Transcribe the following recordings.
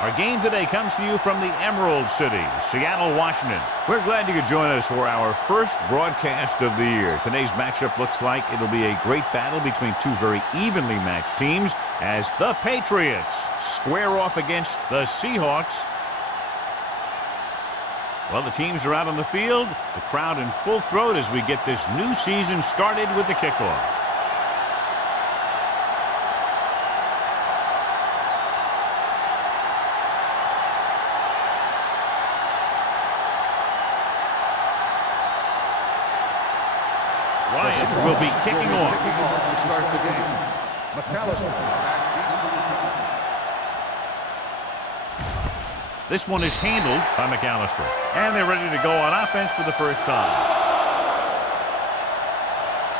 Our game today comes to you from the Emerald City, Seattle, Washington. We're glad you could join us for our first broadcast of the year. Today's matchup looks like it'll be a great battle between two very evenly matched teams as the Patriots square off against the Seahawks. Well, the teams are out on the field, the crowd in full throat as we get this new season started with the kickoff. Ryan will be kicking off. To start the game. McAllister back into the This one is handled by McAllister. And they're ready to go on offense for the first time.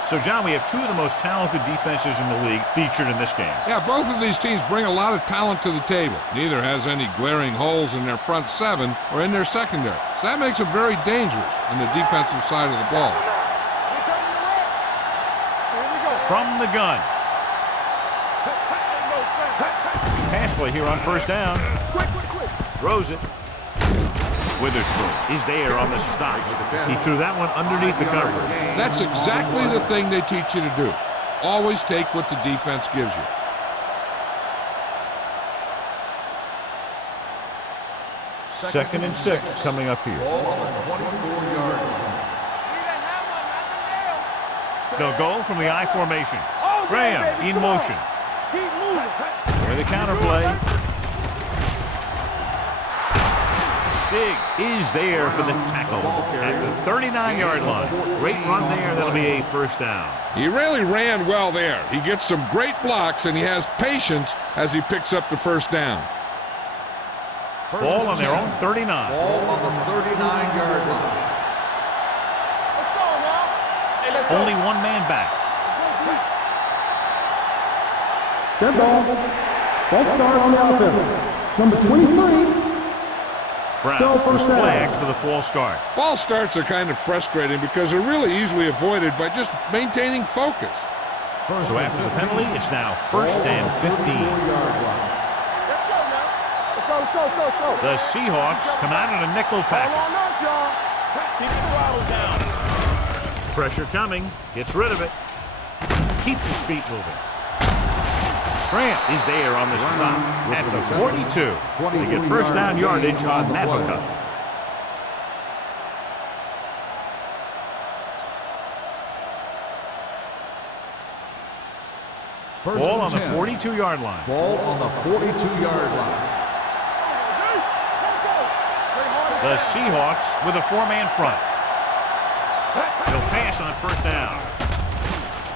So, John, we have two of the most talented defenses in the league featured in this game. Yeah, both of these teams bring a lot of talent to the table. Neither has any glaring holes in their front seven or in their secondary. So that makes them very dangerous on the defensive side of the ball. From the gun. Pass play here on first down. Throws it. Witherspoon is there on the stop. He threw that one underneath the coverage. That's exactly the thing they teach you to do. Always take what the defense gives you. Second and 6 coming up here. ball on the 24-yard line. They'll go from the I formation. Graham in motion. For the counter play. Big is there for the tackle at the 39-yard line. Great run there. That'll be a first down. He really ran well there. He gets some great blocks, and he has patience as he picks up the first down. Ball on their own 39. Ball on the 39-yard line. Only one man back. Dead ball. False start on the offense. Number 23. Brown was flagged for the false start. False starts are kind of frustrating because they're really easily avoided by just maintaining focus. So after the penalty, it's now first and 15. The Seahawks come out in a nickel package. Pressure coming, gets rid of it, keeps his feet moving. Grant is there on the stop at the 42. They get first down yardage on that hookup. Ball on the 42-yard line. Ball on the 42-yard line. The Seahawks with a four-man front. He'll pass on first down.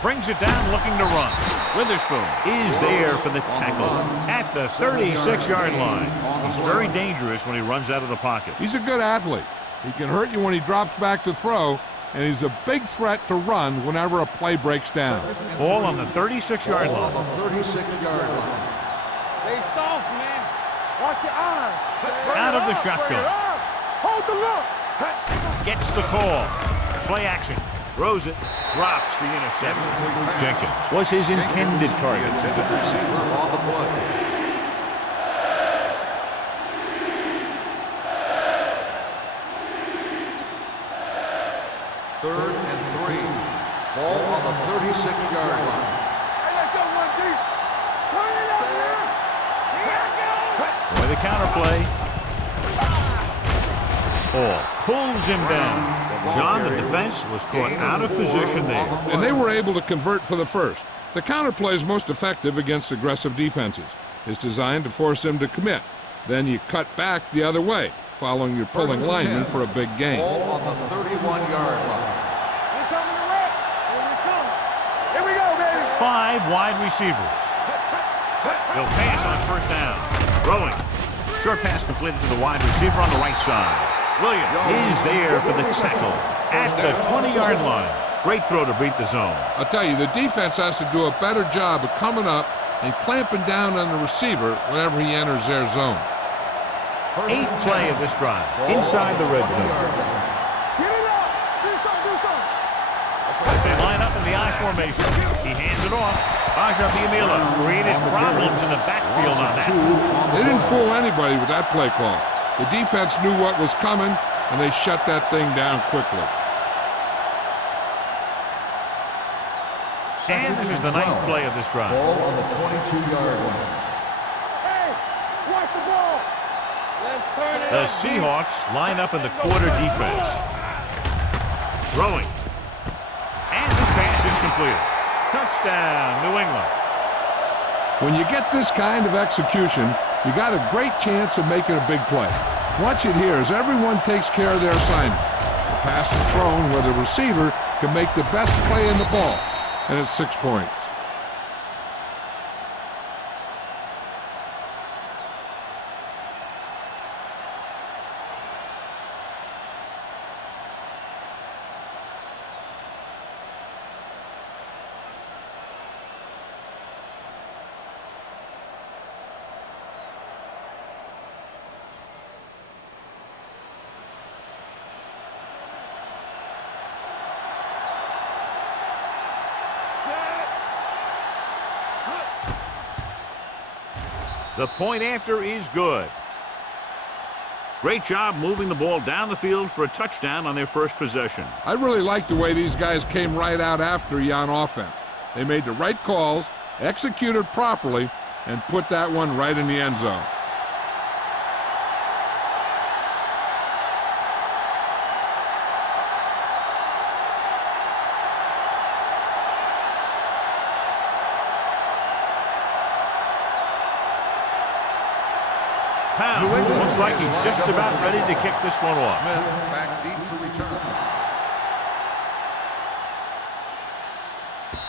Brings it down looking to run. Witherspoon is there for the tackle at the 36-yard line. He's very dangerous when he runs out of the pocket. He's a good athlete. He can hurt you when he drops back to throw, and he's a big threat to run whenever a play breaks down. Ball on the 36-yard line. Ball on the 36-yard line. Stay soft, man. Watch your eyes. Out of the shotgun. Hold the look. Gets the call. Play action. Throws it. Drops the interception. Jenkins was his intended target. Intended receiver on the play. Third and 3. Ball on the 36-yard line. Hey, let's go one deep. Turn it up here. For the counter play. Hall pulls him down. John, the defense was caught out of position there. And they were able to convert for the first. The counterplay is most effective against aggressive defenses. It's designed to force them to commit. Then you cut back the other way, following your pulling lineman for a big gain. Ball on the 31-yard line. We're coming to wreck. Here we come. Here we go, baby. 5 wide receivers. He'll pass on first down. Throwing. Short pass completed to the wide receiver on the right side. Williams is there for the tackle at the 20-yard line. Great throw to beat the zone. I'll tell you, the defense has to do a better job of coming up and clamping down on the receiver whenever he enters their zone. 8th play of this drive inside the red zone. Get it up. Do something. They line up in the I formation. He hands it off. Ajabiamila created problems in the backfield on that. They didn't fool anybody with that play call. The defense knew what was coming, and they shut that thing down quickly. And this is the 9th play of this drive. Ball on the 22-yard line. Hey, watch the ball. Let's turn it The up. Seahawks line up in the quarter defense. Throwing. And this pass is completed. Touchdown, New England. When you get this kind of execution, you got a great chance of making a big play. Watch it here as everyone takes care of their assignment. The pass is thrown where the receiver can make the best play in the ball, and it's 6 points. The point after is good. Great job moving the ball down the field for a touchdown on their first possession. I really like the way these guys came right out after you on offense. They made the right calls, executed properly, and put that one right in the end zone. Pound looks like he's just about ready to kick this one off. Smith back deep to return.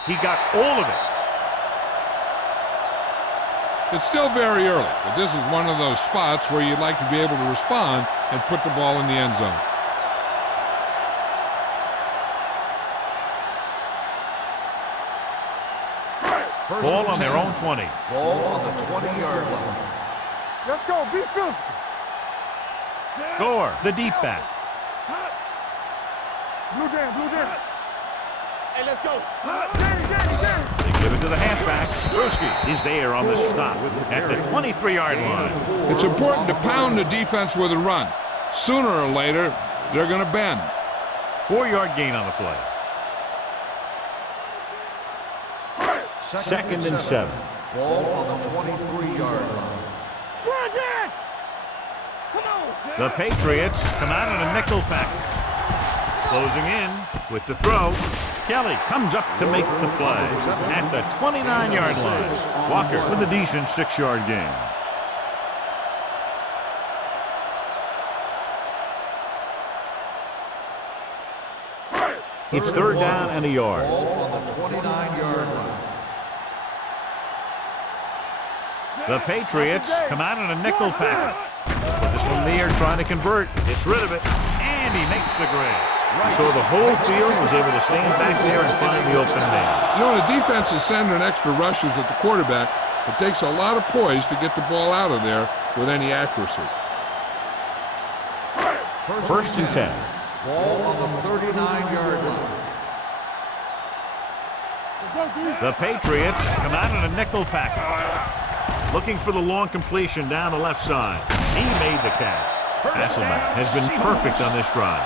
He got all of it. It's still very early, but this is one of those spots where you'd like to be able to respond and put the ball in the end zone. Ball on their own 20. Ball on the 20-yard line. Let's go. Be physical. Gore, the deep back. Blue down. Hey, let's go. Danny. They give it to the halfback. Brewski is there on the stop at the 23-yard line. It's important to pound the defense with a run. Sooner or later, they're going to bend. 4-yard gain on the play. 2nd and 7. Ball on the 23-yard line. Run, Dan. Come on. The Patriots come out in a nickel package. Closing in with the throw. Kelly comes up to make the play at the 29-yard line. Walker with a decent 6-yard gain. It's 3rd down and a yard. Ball on the 29-yard line. The Patriots come out in a nickel package. Put this one in the air trying to convert. Gets rid of it. And he makes the grab. So the whole field was able to stand back there and find the open man. You know, the defense is sending extra rushes at the quarterback. It takes a lot of poise to get the ball out of there with any accuracy. 1st and 10. Ball on the 39-yard line. The Patriots come out in a nickel package. Looking for the long completion down the left side. He made the catch. Hasselbeck has been perfect on this drive.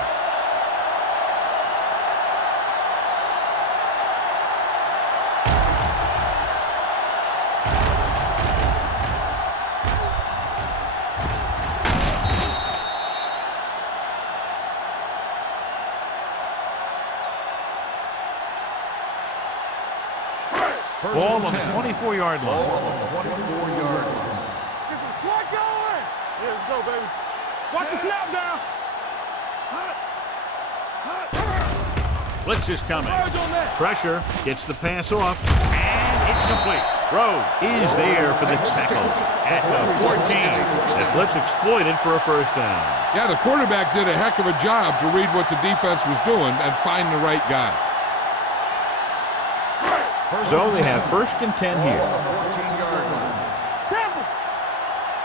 Ball on the 24-yard Ball line. on the 24-yard line. Get some slot going. Here we go, baby. Watch the snap down. Blitz is coming. Charge on that. Pressure gets the pass off, and it's complete. Rhodes is there for the tackle at the 14. That blitz exploited for a 1st down. Yeah, the quarterback did a heck of a job to read what the defense was doing and find the right guy. So they have 1st and 10 Ball here. on the 14-yard line. Temple.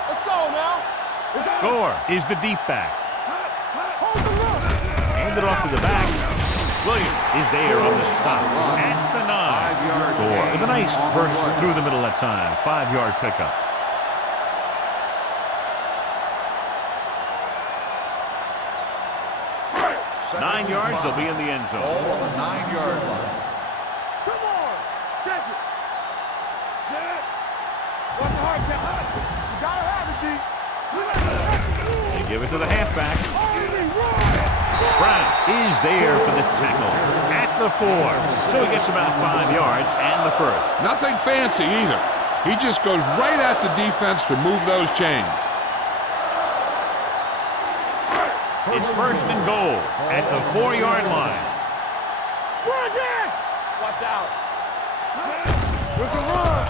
Let's go now. Gore is the deep back. Hold the look. Hand it off to the back. Williams is there on the stop at the 9. 5-yard Gore gain with a nice on the burst play. through the middle that time. 5-yard pickup. Second 9 and yards, 5. they'll be in the end zone. Ball on the 9-yard line. Come on. Check it. Set. What's the hard count? You gotta have it, D. They give it to the halfback. Only run. Brown is there for the tackle at the 4. So he gets about 5 yards and the first. Nothing fancy either. He just goes right at the defense to move those chains. It's first and goal at the 4-yard line. Run again. Watch out. With the run.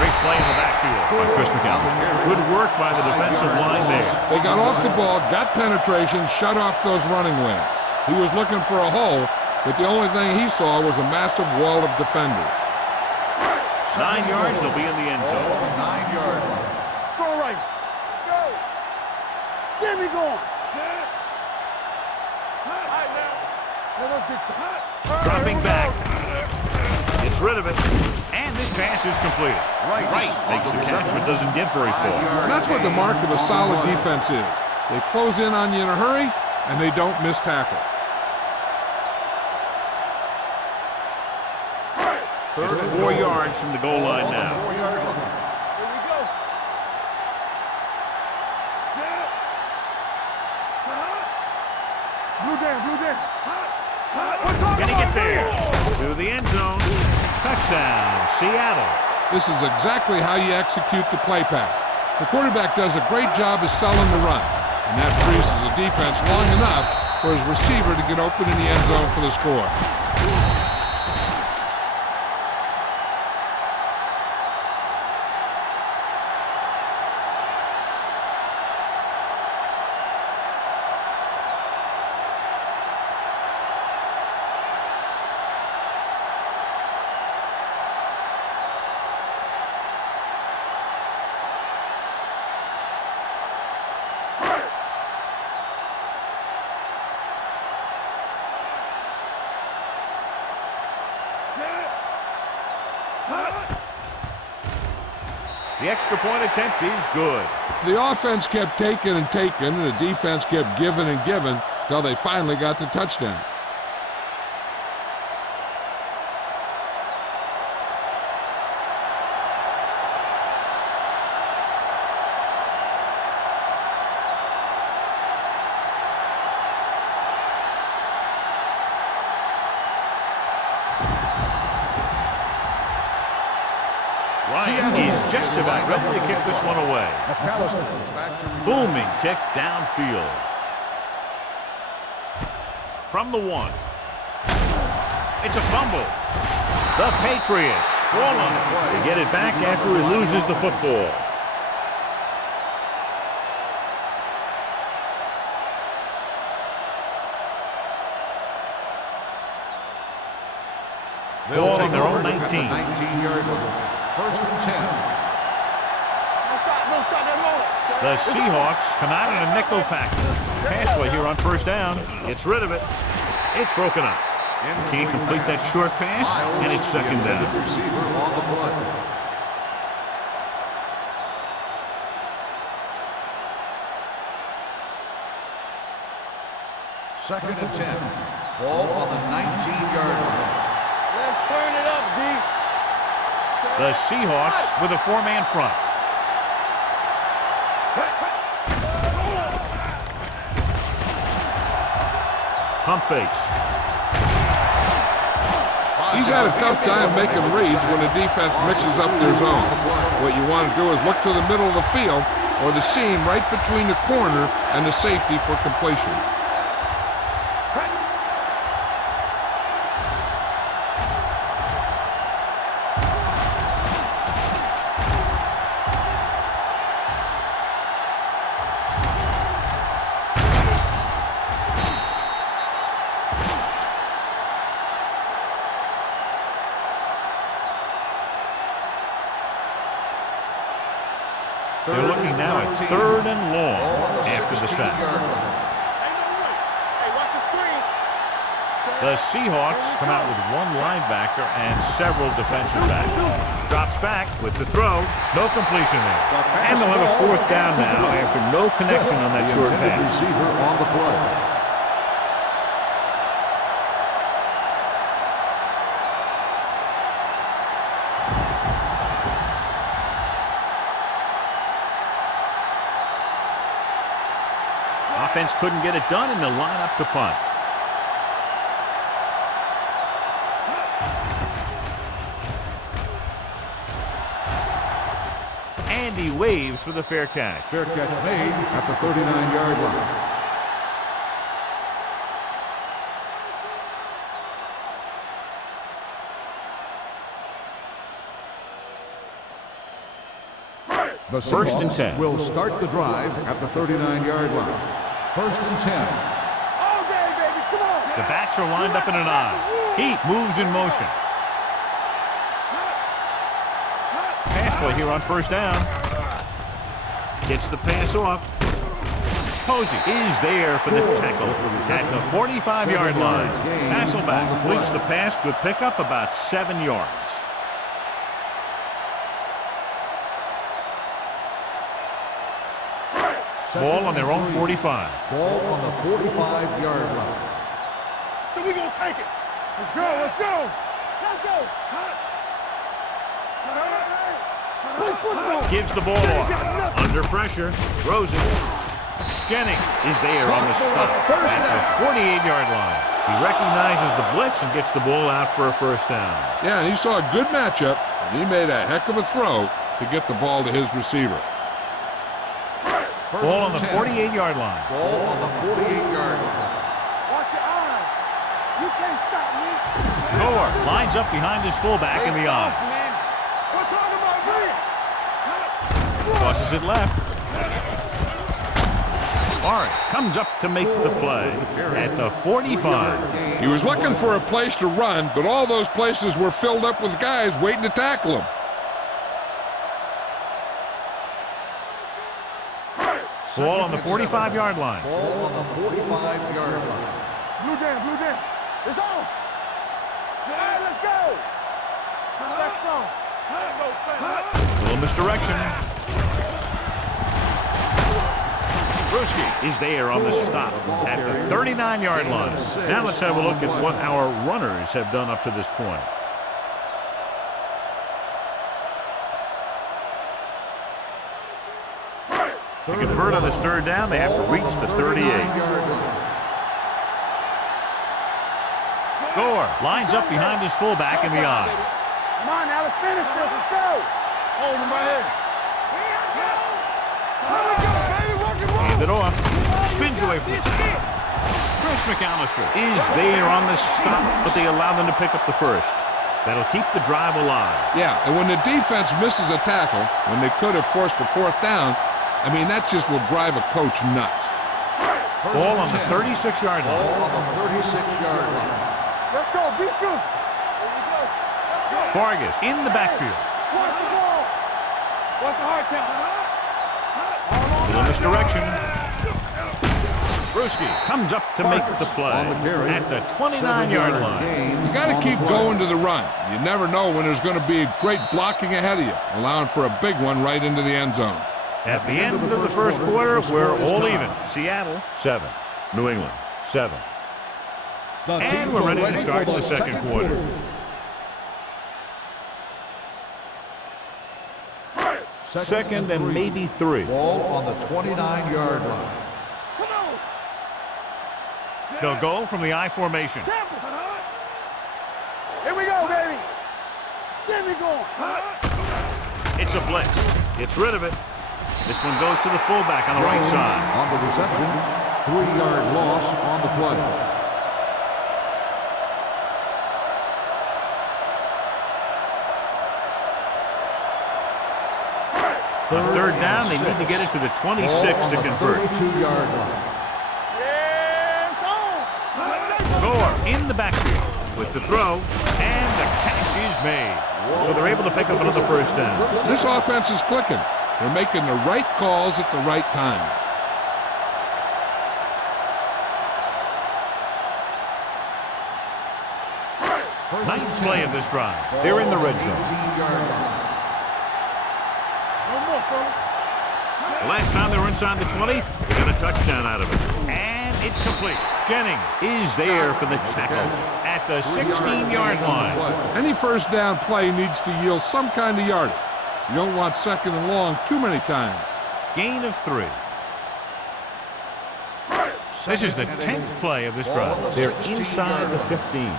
Great play in the backfield by Chris McAllister. Good work by the defensive line there. They got off the ball, got penetration, shut off those running lanes. He was looking for a hole, but the only thing he saw was a massive wall of defenders. 9 yards, they'll be in the end Ball zone. on the 9-yard line. Strong right. Let's go. Get me going. Set. All right, now. Let us get to Dropping back. Gets rid of it. And this pass is completed. Right makes the catch, but doesn't get very far. 5-yard That's what the gain mark of a on the solid play. defense is. They close in on you in a hurry, and they don't miss tackle. Just 4 yards from the goal line now. 4-yard line. Here we go. Set. Blue down. Can he get there? To the end zone. Touchdown, Seattle. This is exactly how you execute the play pass. The quarterback does a great job of selling the run, and that freezes the defense long enough for his receiver to get open in the end zone for the score. The extra point attempt is good. The offense kept taking and taking, and the defense kept giving and giving until they finally got the touchdown. Ryan is just about ready to kick this one away. Back to Booming kick downfield. From the 1. It's a fumble. The Patriots fall on it. They get it back after he loses the football. Ball on their own 19. 19-yard line. First and 10. No stop that moment. The Seahawks come out in a nickel package. Pass play here on first down. Gets rid of it. It's broken up. Can't complete that short pass, and it's second down. Receiver on the play. Second and 10. Ball on the 19-yard line. Let's turn it up, D. The Seahawks with a 4-man front. Pump fakes. He's had a tough time making reads when the defense mixes up their zone. What you want to do is look to the middle of the field or the seam right between the corner and the safety for completion. They're looking now at 3rd and long after the sack. Ain't no way. Hey, watch the screen. Set. The Seahawks come out with one linebacker and several defensive backs. Drops back with the throw. No completion there. And they'll have a fourth down now after no connection on that short pass. Receiver on the play. Offense couldn't get it done, and they'll line up to punt. And he waves for the fair catch. Fair catch made at the 39-yard line. The First and 10. Will start the drive at the 39-yard line. First and 10. All day, baby. Come on. The backs are lined up in an I. Heat moves in motion. Pass play here on first down. Gets the pass off. Posey is there for the tackle at the 45-yard line. Hasselback completes the pass. Good pickup, about 7 yards. Ball on their own 45. Ball on the 45-yard line. So we gonna take it. Let's go. Let's go. Let's go. Play football. Gives the ball off. Under pressure. Throws it. Jennings is there on the stop at the 48-yard line. He recognizes the blitz and gets the ball out for a first down. Yeah, and he saw a good matchup, and he made a heck of a throw to get the ball to his receiver. Ball on the 48-yard line. Ball on the 48-yard line. Watch your eyes. You can't stop me. Gore lines up behind his fullback in the I. Man. We're talking about me. Tosses it left. Barrett comes up to make the play at the 45. He was looking for a place to run, but all those places were filled up with guys waiting to tackle him. Ball on the 45-yard line. Ball on the 45-yard line. Blue jam, blue jam. It's on. All right, let's go. Let's go. Little misdirection. Brewski is there on the stop at the 39-yard line. Now let's have a look at what our runners have done up to this point. To convert on this third down, they have to reach the 38. Gore lines up behind his fullback in the I. Come on now, let's finish this. Let's go. Hold him right here. Hand it off. Spins away from the tackle. Chris McAllister is there on the stop, but they allow them to pick up the first. That'll keep the drive alive. Yeah, and when the defense misses a tackle, when they could have forced a fourth down, I mean, that just will drive a coach nuts. Ball on the 36-yard line. Ball on the 36-yard line. Let's go. Beat Goose. There you go. Let's go. Fargas in the backfield. Watch the ball. Watch the hard count. Little misdirection. Brewski comes up to make the play at the 29-yard line. You got to keep going to the run. You never know when there's going to be great blocking ahead of you, allowing for a big one right into the end zone. At the end of the first quarter, we're all even. Seattle, 7. New England, 7. And we're ready to start the second quarter. Second and maybe 3. Ball on the 29-yard line. Come on. They'll go from the I formation. Here we go, baby. Get me going. It's a blitz. Gets rid of it. This one goes to the fullback on the right side. On the reception, 3-yard loss on the play. On third down, they need to get it to the 26 to convert. 32-yard line. Yes, on. Gore in the backfield with the throw, and the catch is made. So they're able to pick up another first down. This offense is clicking. They're making the right calls at the right time. ninth play of this drive. They're in the red zone. 18-yard line. One more, fella. The last time they were inside the 20, they got a touchdown out of it. And it's complete. Jennings is there for the tackle at the 16-yard line. Any first down play needs to yield some kind of yardage. You don't want second and long too many times. Gain of 3. This is the 10th play of this drive. They're inside the 15.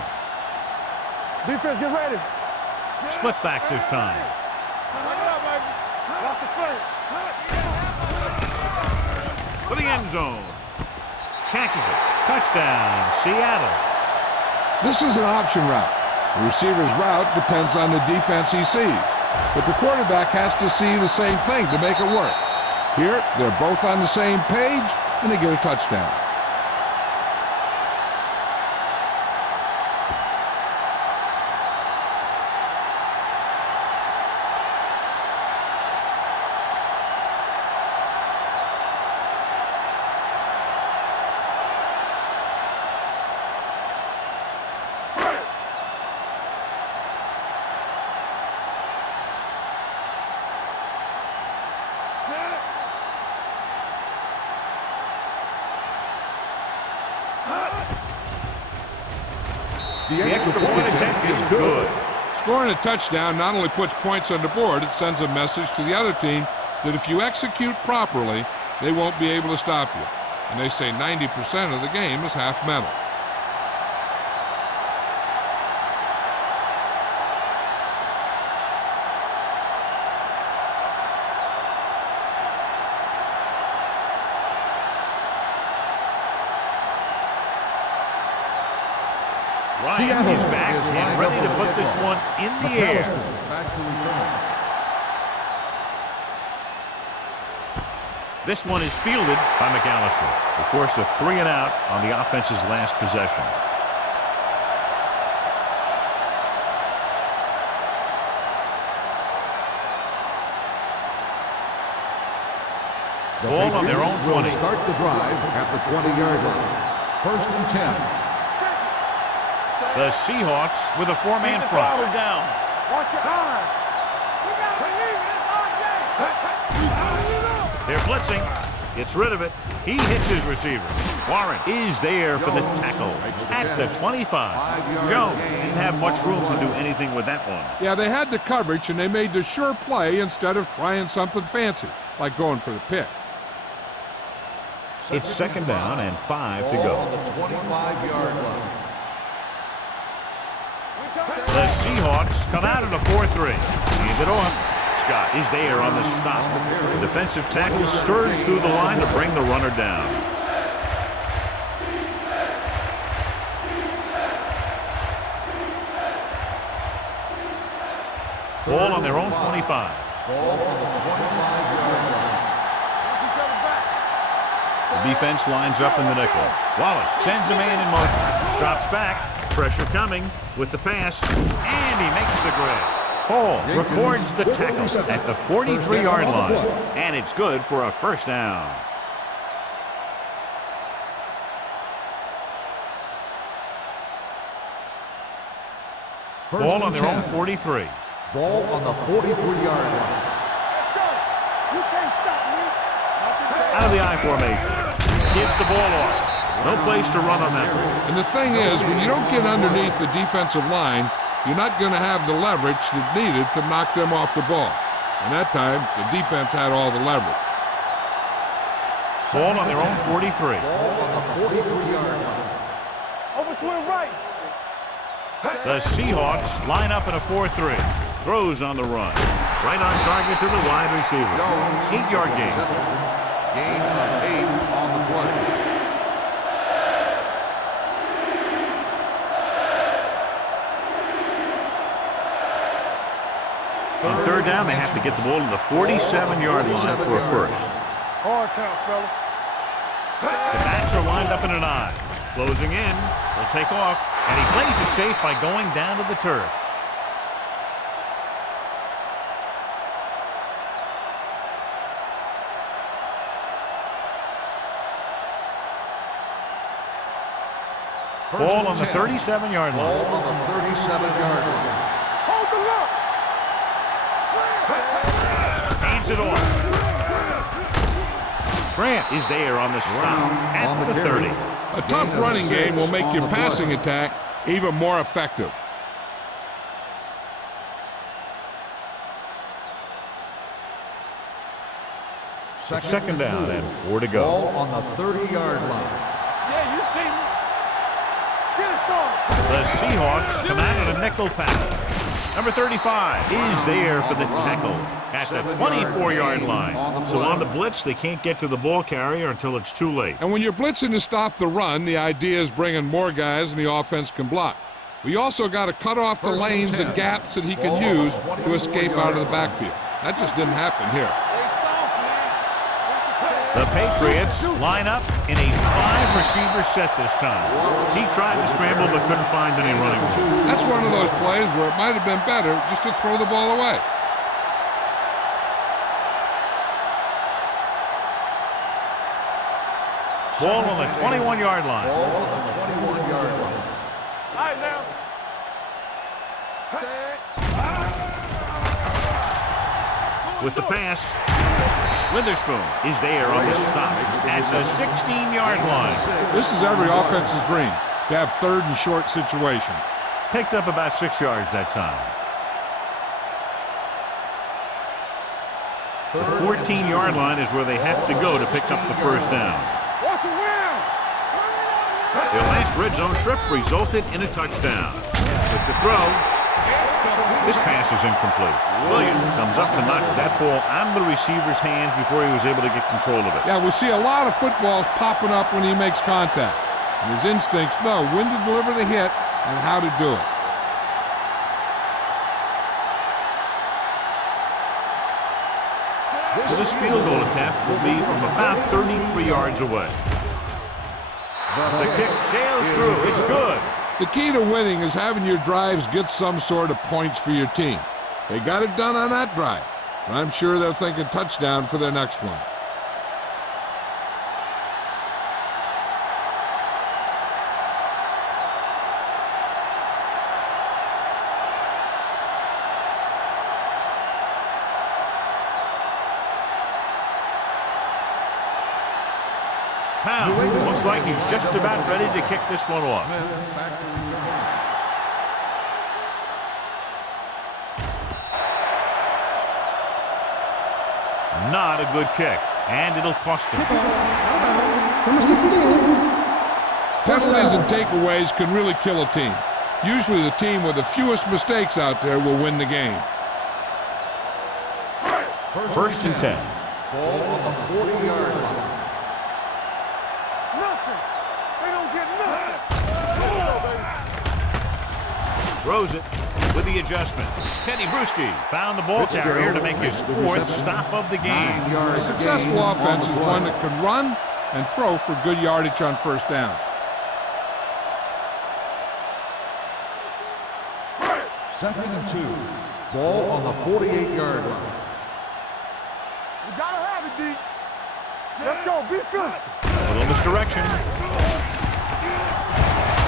Defense, get ready. Split backs this time. Watch the play. For the end zone. Catches it. Touchdown, Seattle. This is an option route. The receiver's route depends on the defense he sees. But the quarterback has to see the same thing to make it work. Here, they're both on the same page, and they get a touchdown. The extra point attempt is good. Scoring a touchdown not only puts points on the board, it sends a message to the other team that if you execute properly, they won't be able to stop you. And they say 90% of the game is half mental. Ryan is back and ready to put this one in the air. Back to return. This one is fielded by McAllister. They forced a 3 and out on the offense's last possession. Ball on their own 20. Start the drive at the 20-yard line. 1st and 10. The Seahawks with a 4-man front. Down. Watch your eyes. We got to believe it. They're blitzing. Gets rid of it. He hits his receiver. Warren is there for the tackle at the 25. Jones didn't have much room to do anything with that one. Yeah, they had the coverage, and they made the sure play instead of trying something fancy, like going for the pick. It's 2nd down and 5 to Ball go. on the 25-yard line. The Seahawks come out in a 4-3. Hand it off. Scott is there on the stop. The defensive tackle stirs through the line to bring the runner down. Ball on their own 25. Ball on the 25-yard line. The defense lines up in the nickel. Wallace sends a man in motion. Drops back. Pressure coming with the pass. And he makes the grab. Paul records the tackle at the 43-yard line. And it's good for a 1st down. Ball on their own 43. Ball on the 43-yard line. You can't stop me. Out of the I formation. Gives the ball off. No place to run on that one. And the thing is, when you don't get underneath the defensive line, you're not going to have the leverage that's needed to knock them off the ball. And that time, the defense had all the leverage. Ball on their own 43. Ball on the 43-yard line. Over swing right. The Seahawks line up in a 4-3. Throws on the run. Right on target to the wide receiver. 8-yard gain. Gain of 8 on the play. On 3rd down, they have to get the ball to the 47-yard line for a 1st. Hard count, fella. The backs are lined up in an I. Closing in. Will take off. And he plays it safe by going down to the turf. Ball on the 37-yard line. Ball on the 37-yard line. Hold the lock. Hands it off. Grant is there on the stop at the 30. A tough running game will make your passing attack even more effective. Second down and 4 to go. Ball on the 30-yard line. Yeah, you see me. Get it on. The Seahawks come out in a nickel package. Number 35 is there for the tackle at the 24-yard line. So on the blitz, they can't get to the ball carrier until it's too late. And when you're blitzing to stop the run, the idea is bringing more guys than the offense can block. We also got to cut off the lanes and gaps that he can use to escape out of the backfield. That just didn't happen here. The Patriots line up in a 5-receiver set this time. He tried to scramble but couldn't find any running room. That's one of those plays where it might have been better just to throw the ball away. Ball on the 21-yard line. Ball on the 21-yard line. All right, now. With the pass, Witherspoon is there on the stop at the 16-yard line. This is every offense's dream, to have third and short situation. Picked up about 6 yards that time. The 14-yard line is where they have to go to pick up the first down. Walk around. Their last red zone trip resulted in a touchdown. With the throw, this pass is incomplete. Williams comes up to knock that ball out of the receiver's hands before he was able to get control of it. Yeah, we see a lot of footballs popping up when he makes contact. And his instincts know when to deliver the hit and how to do it. So this field goal attempt will be from about 33 yards away. The kick sails through. It's good. The key to winning is having your drives get some sort of points for your team. They got it done on that drive, and I'm sure they're thinking touchdown for their next one. Pound looks like he's just about ready to kick this one off. Back to return. Not a good kick, and it'll cost him. Number 16. Penalties and takeaways can really kill a team. Usually the team with the fewest mistakes out there will win the game. First and 10. Ball on the 40-yard line. Nothing. They don't get nothing. Throws it with the adjustment. Teddy Bruschi found the ball carrier to make his 4th stop of the game. A successful offense is one that can run and throw for good yardage on first down. Second and 2. Ball on the 48-yard line. You gotta have it, D. Let's go. Be physical. A little misdirection.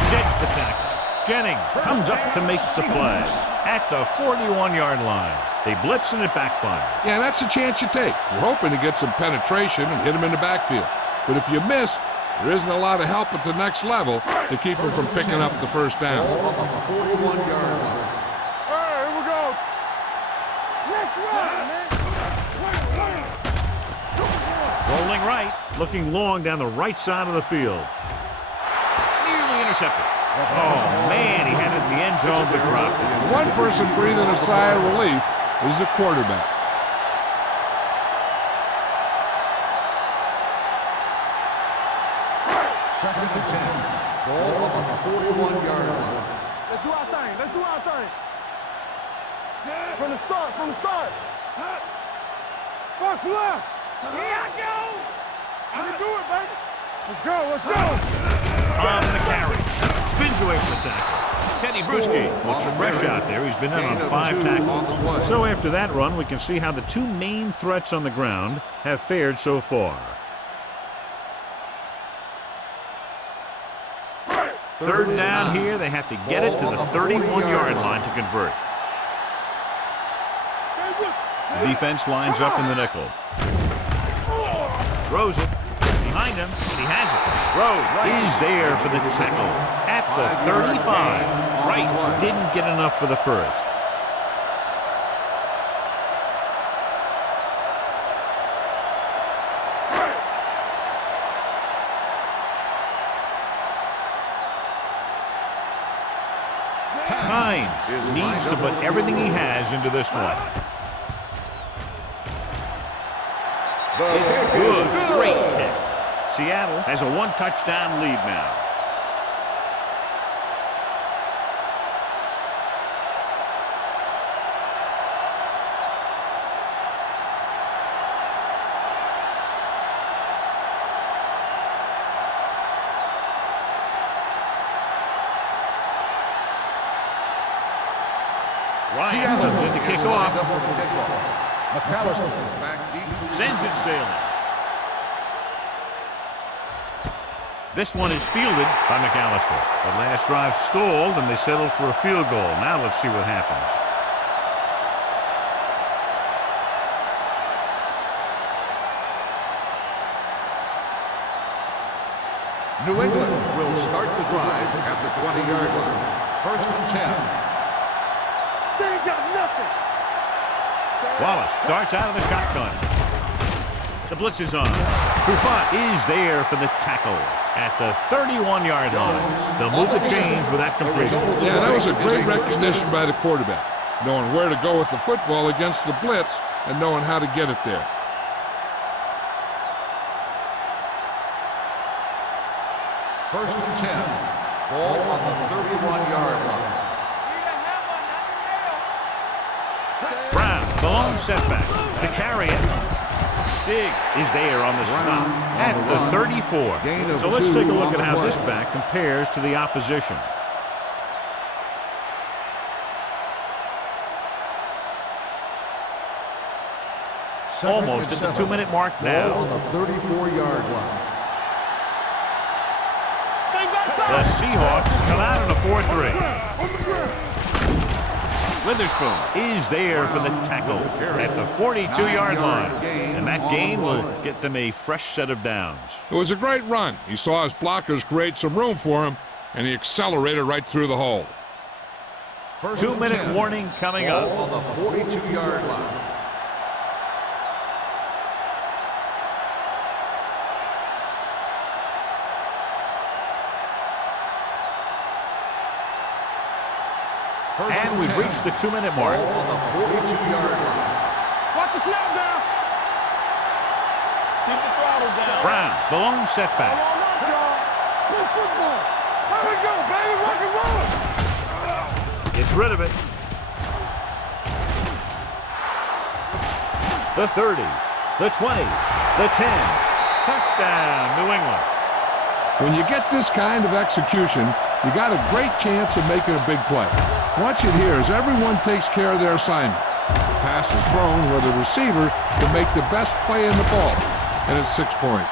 Sheds the tackle. Jennings comes up to make the play at the 41-yard line. They blitz and it backfires. Yeah, that's a chance you take. You're hoping to get some penetration and hit him in the backfield. But if you miss, there isn't a lot of help at the next level to keep him from picking up the first down. Ball on the 41-yard line. All right, here we go. Let's run, man. Rolling right, looking long down the right side of the field. Nearly intercepted. Oh, man, he had it in the end zone but dropped it. One person breathing a sigh of relief is the quarterback. Second and 10. Ball on the 41-yard line. Let's do our thing. Let's do our thing. From the start. From the start. Box left. Here I go. You can do it, baby. Let's go. Let's go. On the carry. Spins away from the tackle. Teddy Bruschi looks fresh out there. He's been in on 5 tackles. So after that run, we can see how the two main threats on the ground have fared so far. Third down here. They have to get it to the 31-yard line to convert. The defense lines up in the nickel. Throws it. Behind him, and he has it. Rowe is there for the tackle at the 35. Right, didn't get enough for the first. Tynes needs to put everything he has into this one. It's good. Great kick. Seattle has a one-touchdown lead now. Ryan comes in to kick off. McAllister back deep to Sends it sailing. This one is fielded by McAllister. The last drive stalled, and they settled for a field goal. Now let's see what happens. New England will start the drive at the 20-yard line. 1st and 10. They ain't got nothing. Wallace starts out of the shotgun. The blitz is on. Trufant is there for the tackle at the 31-yard line. They'll move the chains with that completion. Yeah, that was a great recognition by the quarterback, knowing where to go with the football against the blitz and knowing how to get it there. First and 10. Ball on the 31-yard line. Brown, the long setback. To carry it. Big is there on the stop at the 34. So let's take a look at how this back compares to the opposition. Almost at the 2-minute mark now. Ball on the 34-yard line. The Seahawks come out in a 4-3. Witherspoon is there for the tackle at the 42-yard line. And that gain will get them a fresh set of downs. It was a great run. He saw his blockers create some room for him, and he accelerated right through the hole. 2-minute warning coming up. Ball on the 42-yard line. And we've reached the 2-minute mark. Ball on the 42-yard line. Watch the snap down. Keep the throttle down. Brown, the lone setback. Come on, y'all. Good football. There we go, baby. Rock and roll. Gets rid of it. The 30, the 20, the 10. Touchdown, New England. When you get this kind of execution, you got a great chance of making a big play. Watch it here as everyone takes care of their assignment. The pass is thrown where the receiver can make the best play in the ball, and it's 6 points.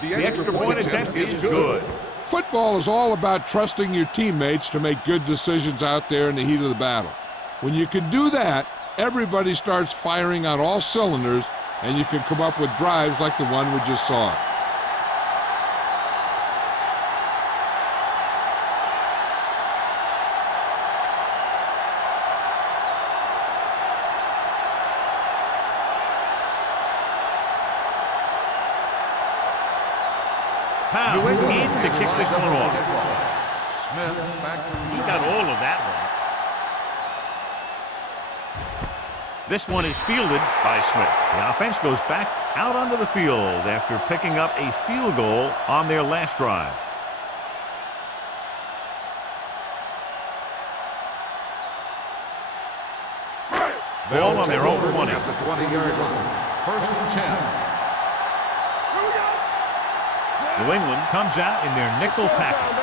The extra point attempt is good. Football is all about trusting your teammates to make good decisions out there in the heat of the battle. When you can do that, everybody starts firing on all cylinders, and you can come up with drives like the one we just saw. Powell in to kick this one off. Smith back to He got all of that one. This one is fielded by Smith. The offense goes back out onto the field after picking up a field goal on their last drive. Ball on their own 20. At the 20-yard line. First and 10. New England comes out in their nickel package.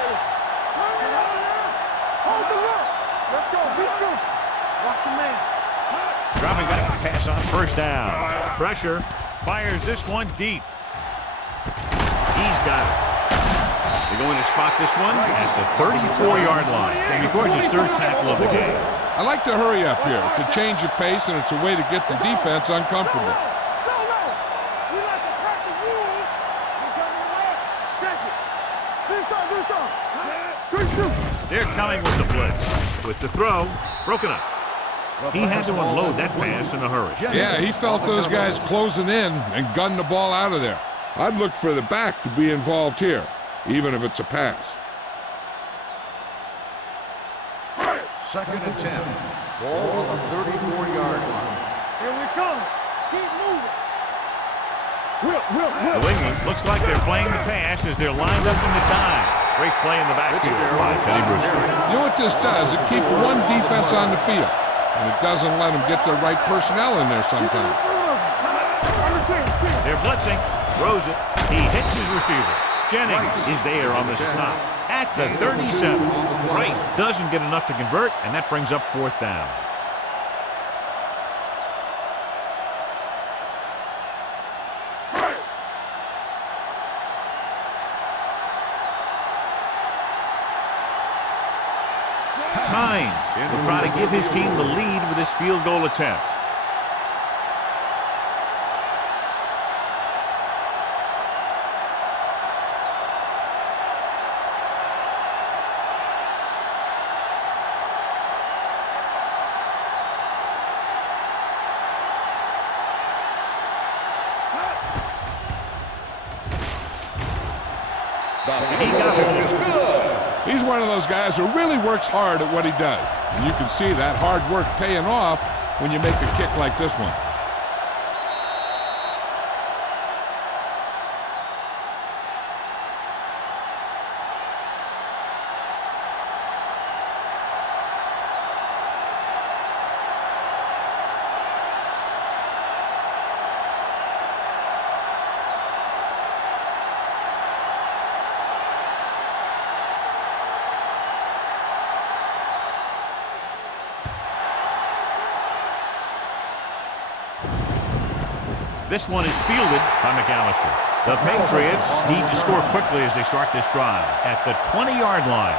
Hold the look. Let's go. Be true. Watch your man. Dropping back to pass on first down. Pressure. Fires this one deep. He's got it. They're going to spot this one at the 34-yard line. And of course, his third tackle of the game. I like to hurry up here. It's a change of pace, and it's a way to get the defense uncomfortable. They're coming with the blitz. With the throw, broken up. He had to unload that pass in a hurry. Yeah, he felt those guys closing in and gunned the ball out of there. I'd look for the back to be involved here, even if it's a pass. Second and 10. Ball on the 34-yard line. Here we come. Keep moving. New England looks like they're playing the pass as they're lined up in the dime. Great play in the backfield by Teddy Bruschi. You know what this does? It keeps one defense on the field, and it doesn't let them get the right personnel in there sometimes. They're blitzing. Throws it. He hits his receiver. Jennings is there on the stop at the 37. Wright doesn't get enough to convert, and that brings up fourth down. Tynes will try to give his team the lead with this field goal attempt. He got it. He's one of those guys who really works hard at what he does. And you can see that hard work paying off when you make a kick like this one. This one is fielded by McAllister. The Patriots need to score quickly as they start this drive at the 20-yard line.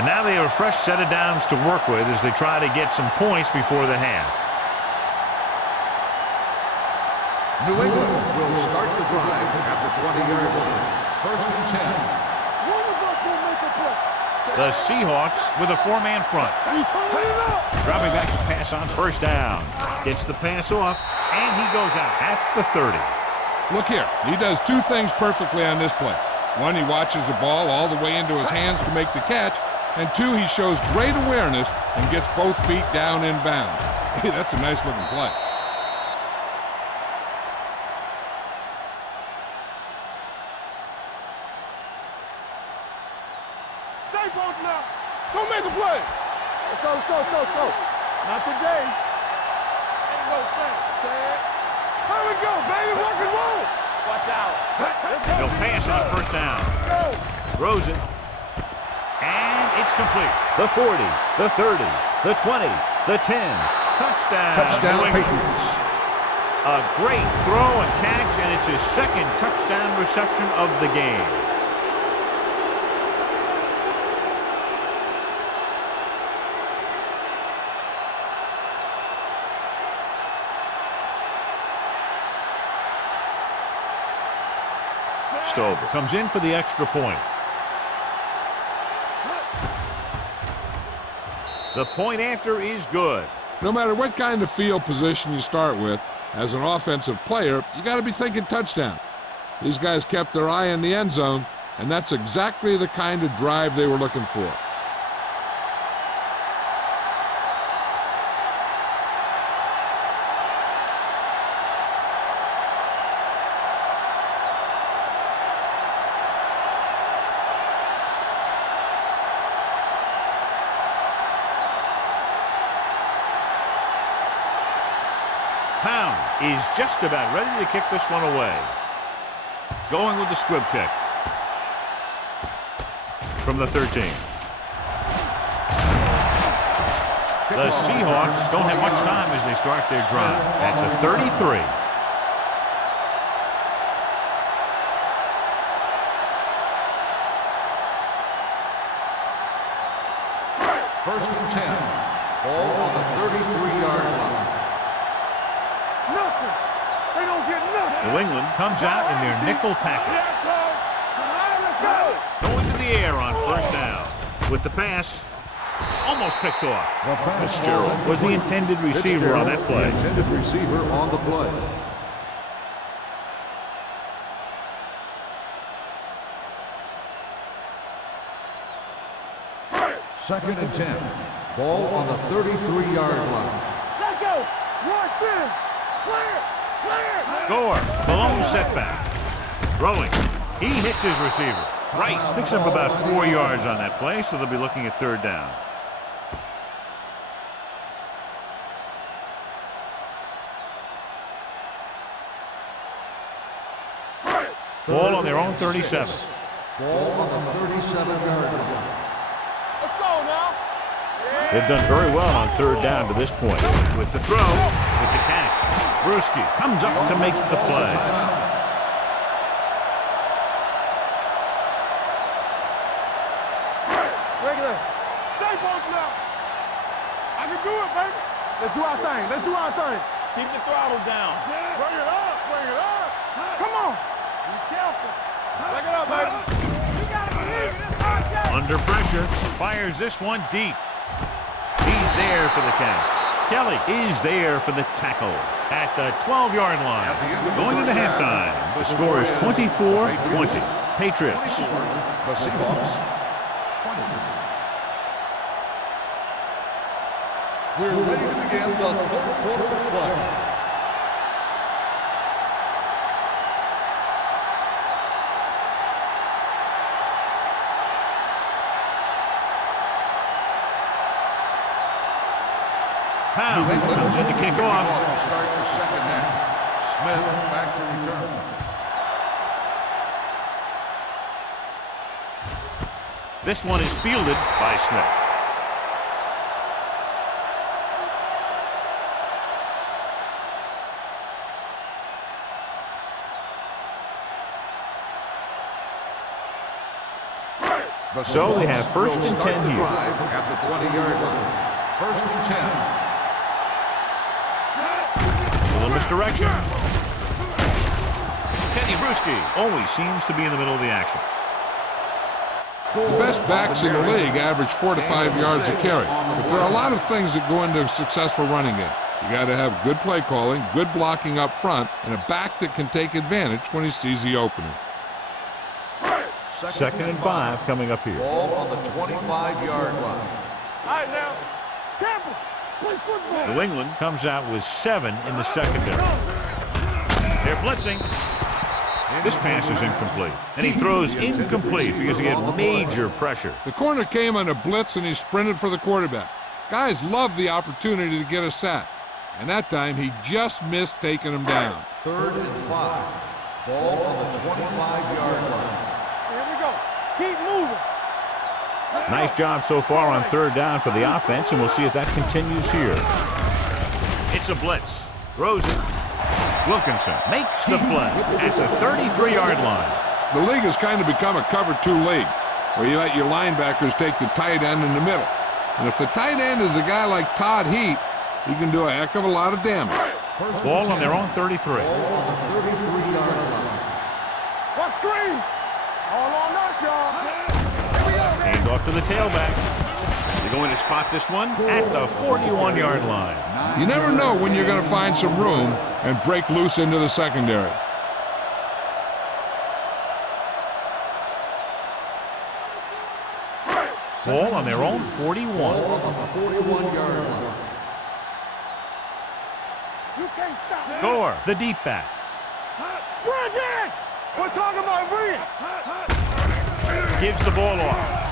And now they have a fresh set of downs to work with as they try to get some points before the half. New England will start the drive at the 20-yard line. First and 10. The Seahawks with a four-man front. Dropping back to pass on first down. Gets the pass off, and he goes out at the 30. Look here. He does two things perfectly on this play. One, he watches the ball all the way into his hands to make the catch. And two, he shows great awareness and gets both feet down in bounds. Hey, that's a nice-looking play. Now. Don't make a play. Let's go, let's go, let's go, let's go. Not today. Ain't no thing. Set. Here we go, baby. Rock and roll. Watch out. They'll pass on first down. Throws it. And it's complete. The 40, the 30, the 20, the 10. Touchdown. Touchdown, Patriots. A great throw and catch, and it's his second touchdown reception of the game. Stover comes in for the extra point. The point after is good. No matter what kind of field position you start with, as an offensive player, you got to be thinking touchdown. These guys kept their eye on the end zone, and that's exactly the kind of drive they were looking for. is just about ready to kick this one away. Going with the squib kick. From the 13. The Seahawks don't have much time as they start their drive at the 33. First and 10. Ball on the 33-yard line. Nothing. They don't get nothing. New England comes out in their nickel package. Going to the air on first down. With the pass, almost picked off. Fitzgerald was the intended receiver on that play. The intended receiver on the play. Second and 10. Ball on the 33-yard line. Let's go. Rush in. Clear. Clear. Gore, blown setback. Throwing. He hits his receiver. Right. Picks up about 4 yards on that play, so they'll be looking at third down. Ball on their own 37. Ball on the 37-yard line. Let's go now. They've done very well on third down to this point. With the throw, with the catch. Bruschi comes up to make the play. Regular. Stay focused now. I can do it, baby. Let's do our thing. Let's do our thing. Keep the throttle down. Bring it up. Bring it up. Come on. Be careful. Bring it up, baby. You gotta believe it. It's hard catch. Under pressure, fires this one deep. He's there for the catch. Kelly is there for the tackle at the 12-yard line. Going into halftime, the score is 24-20. Patriots. The Seahawks. 20. We're ready to begin the third quarter of play. Pound comes in to kick off. To start the second half. Smith back to return. This one is fielded by Smith. So they have first and 10 here. At the 20-yard line. First and 10. A little misdirection. Kenny Bruschi always seems to be in the middle of the action. The best backs in the league average 4 to 5 yards a carry. But there are a lot of things that go into a successful running game. You got to have good play calling, good blocking up front, and a back that can take advantage when he sees the opening. Second and 5 coming up here. Ball on the 25-yard line. All right, now. Tampa, play football. New England comes out with 7 in the secondary. They're blitzing. This pass is incomplete. And he throws incomplete because he had major pressure. The corner came on a blitz and he sprinted for the quarterback. Guys love the opportunity to get a sack. And that time he just missed taking him down. Third and 5. Ball on the 25-yard line. Here we go. Keep moving. Nice job so far on third down for the offense, and we'll see if that continues here. It's a blitz. Throws it. Wilkinson makes the play at the 33-yard line. The league has kind of become a cover 2 league, where you let your linebackers take the tight end in the middle. And if the tight end is a guy like Todd Heat, he can do a heck of a lot of damage. Ball on their own 33. Ball on the 33-yard line. What screen? All on us, y'all. Hand off to the tailback. They're going to spot this one at the 41-yard line. You never know when you're going to find some room and break loose into the secondary. Ball on their own 41. Ball on the 41-yard line. You can't stop me. Gore, the deep back. Bring it! We're talking about bring it. Gives the ball off.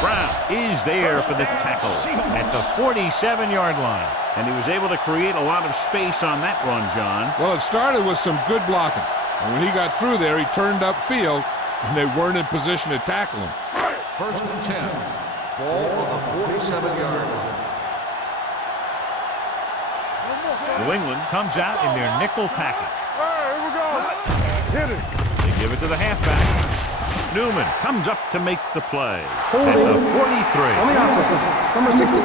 Brown is there for the tackle at the 47-yard line. And he was able to create a lot of space on that run, John. Well, it started with some good blocking. And when he got through there, he turned upfield, and they weren't in position to tackle him. First and 10. Ball on the 47-yard line. New England comes out in their nickel package. Here we go. Hit it. They give it to the halfback. Newman comes up to make the play Holding at the on 43. the offense. Number 69.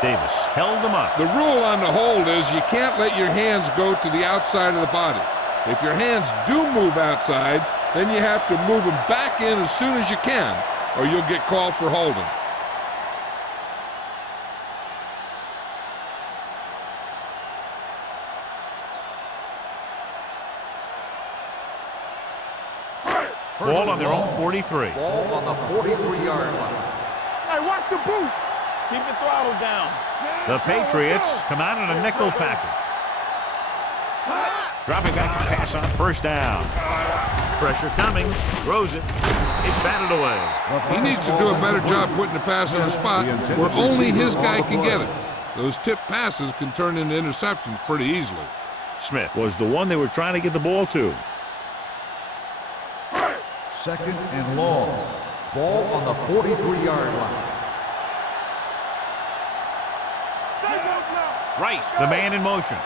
Davis held them up. The rule on the hold is you can't let your hands go to the outside of the body. If your hands do move outside, then you have to move them back in as soon as you can, or you'll get called for holding. Ball on their own 43. Ball on the 43-yard line. Hey, watch the boot. Keep the throttle down. The Patriots come out in a nickel package. Dropping back to pass on first down. Pressure coming. Throws it. It's batted away. He needs to do a better job putting the pass in a spot where only his guy can get it. Those tip passes can turn into interceptions pretty easily. Smith was the one they were trying to get the ball to. Second and long. Ball on the 43-yard line. Right, the man in motion.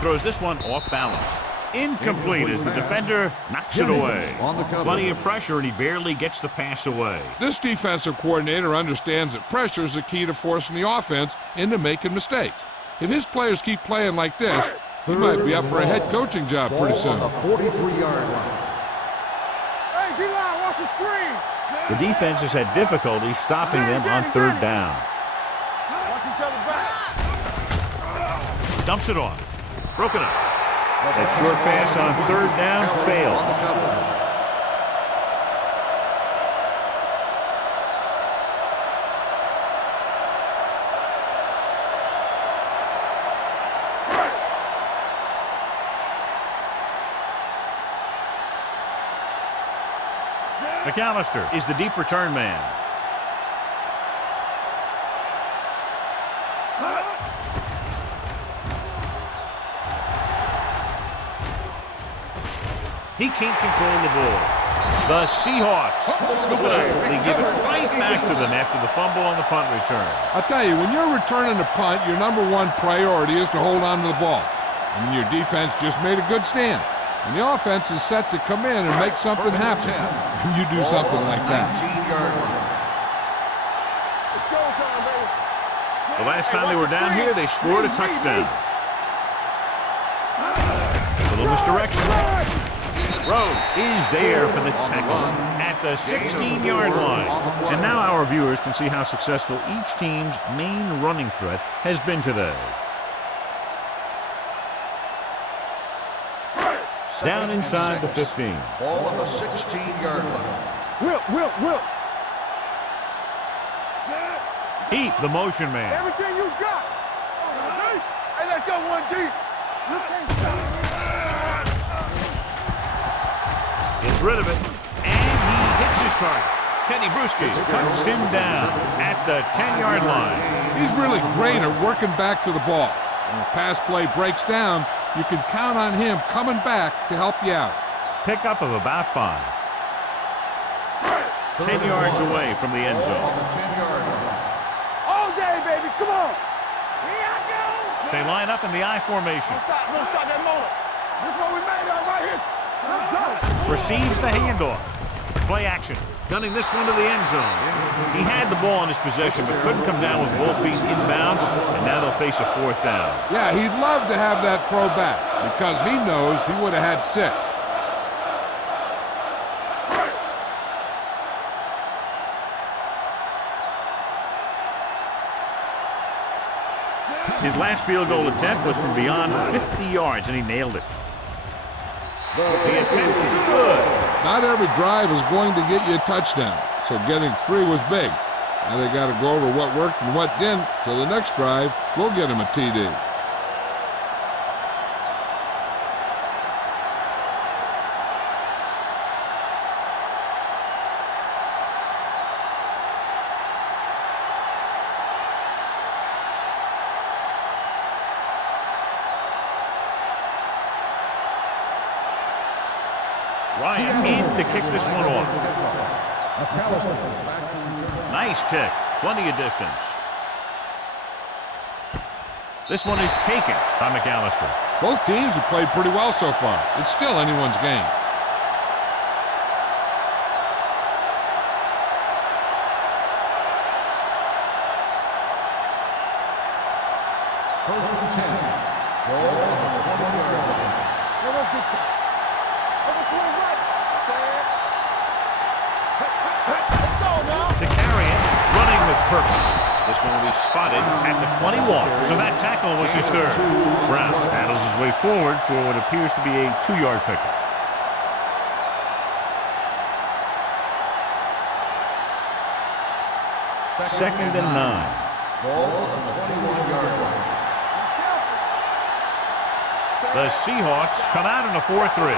Throws this one off balance. Incomplete as the defender knocks it away. Plenty of pressure, and he barely gets the pass away. This defensive coordinator understands that pressure is the key to forcing the offense into making mistakes. If his players keep playing like this, he might be up for a head coaching job pretty soon. Ball on the 43-yard line. Hey, D-line, watch the screen. The defense has had difficulty stopping them on third down. Watch each other back. Dumps it off. Broken up. That short pass on third down fails. McAllister is the deep return man. He can't control the ball. The Seahawks scoop it up. They give it right back to them after the fumble on the punt return. I'll tell you, when you're returning a punt, your number one priority is to hold on to the ball. And your defense just made a good stand. And the offense is set to come in and make something happen. And you do something like that. 19-yard line. It's showtime, baby. The last time they were down here, they scored a touchdown. A little misdirection. Rhodes is there for the tackle at the 16-yard line. And now our viewers can see how successful each team's main running threat has been today. Down inside the 15. Ball on the 16-yard line. Whip. Heat, the motion man. Everything you got. Hey, let's go one deep. You can't stop. Gets rid of it, and he hits his target. Teddy Bruschi cuts him down at the 10-yard line. He's really great at working back to the ball. When a pass play breaks down, you can count on him coming back to help you out. Pickup of about 5. 10 yards away from the end On zone. the 10-yard line. All day, baby. Come on. Here I go. They line up in the I formation. Don't stop that moment. This is what we made of right here. Let's go. Receives the handoff. Play action. Gunning this one to the end zone. He had the ball in his possession, but couldn't come down with both feet inbounds, and now they'll face a 4th down. Yeah, he'd love to have that throw back because he knows he would have had 6. His last field goal attempt was from beyond 50 yards, and he nailed it. The attempt is good. Not every drive is going to get you a touchdown, so getting 3 was big. Now they got to go over what worked and what didn't, so the next drive will get him a TD. Ryan in to kick this one off. Nice kick. Plenty of distance. This one is taken by McAllister. Both teams have played pretty well so far. It's still anyone's game. First and 10. Ball on the 20-yard line. That was big time. Let's go now. To carry it, running with purpose. This one will be spotted at the 21. So that tackle was his third. Brown battles his way forward for what appears to be a 2-yard pickup. Second and 9. Ball on the 21-yard line. The Seahawks come out in a 4-3.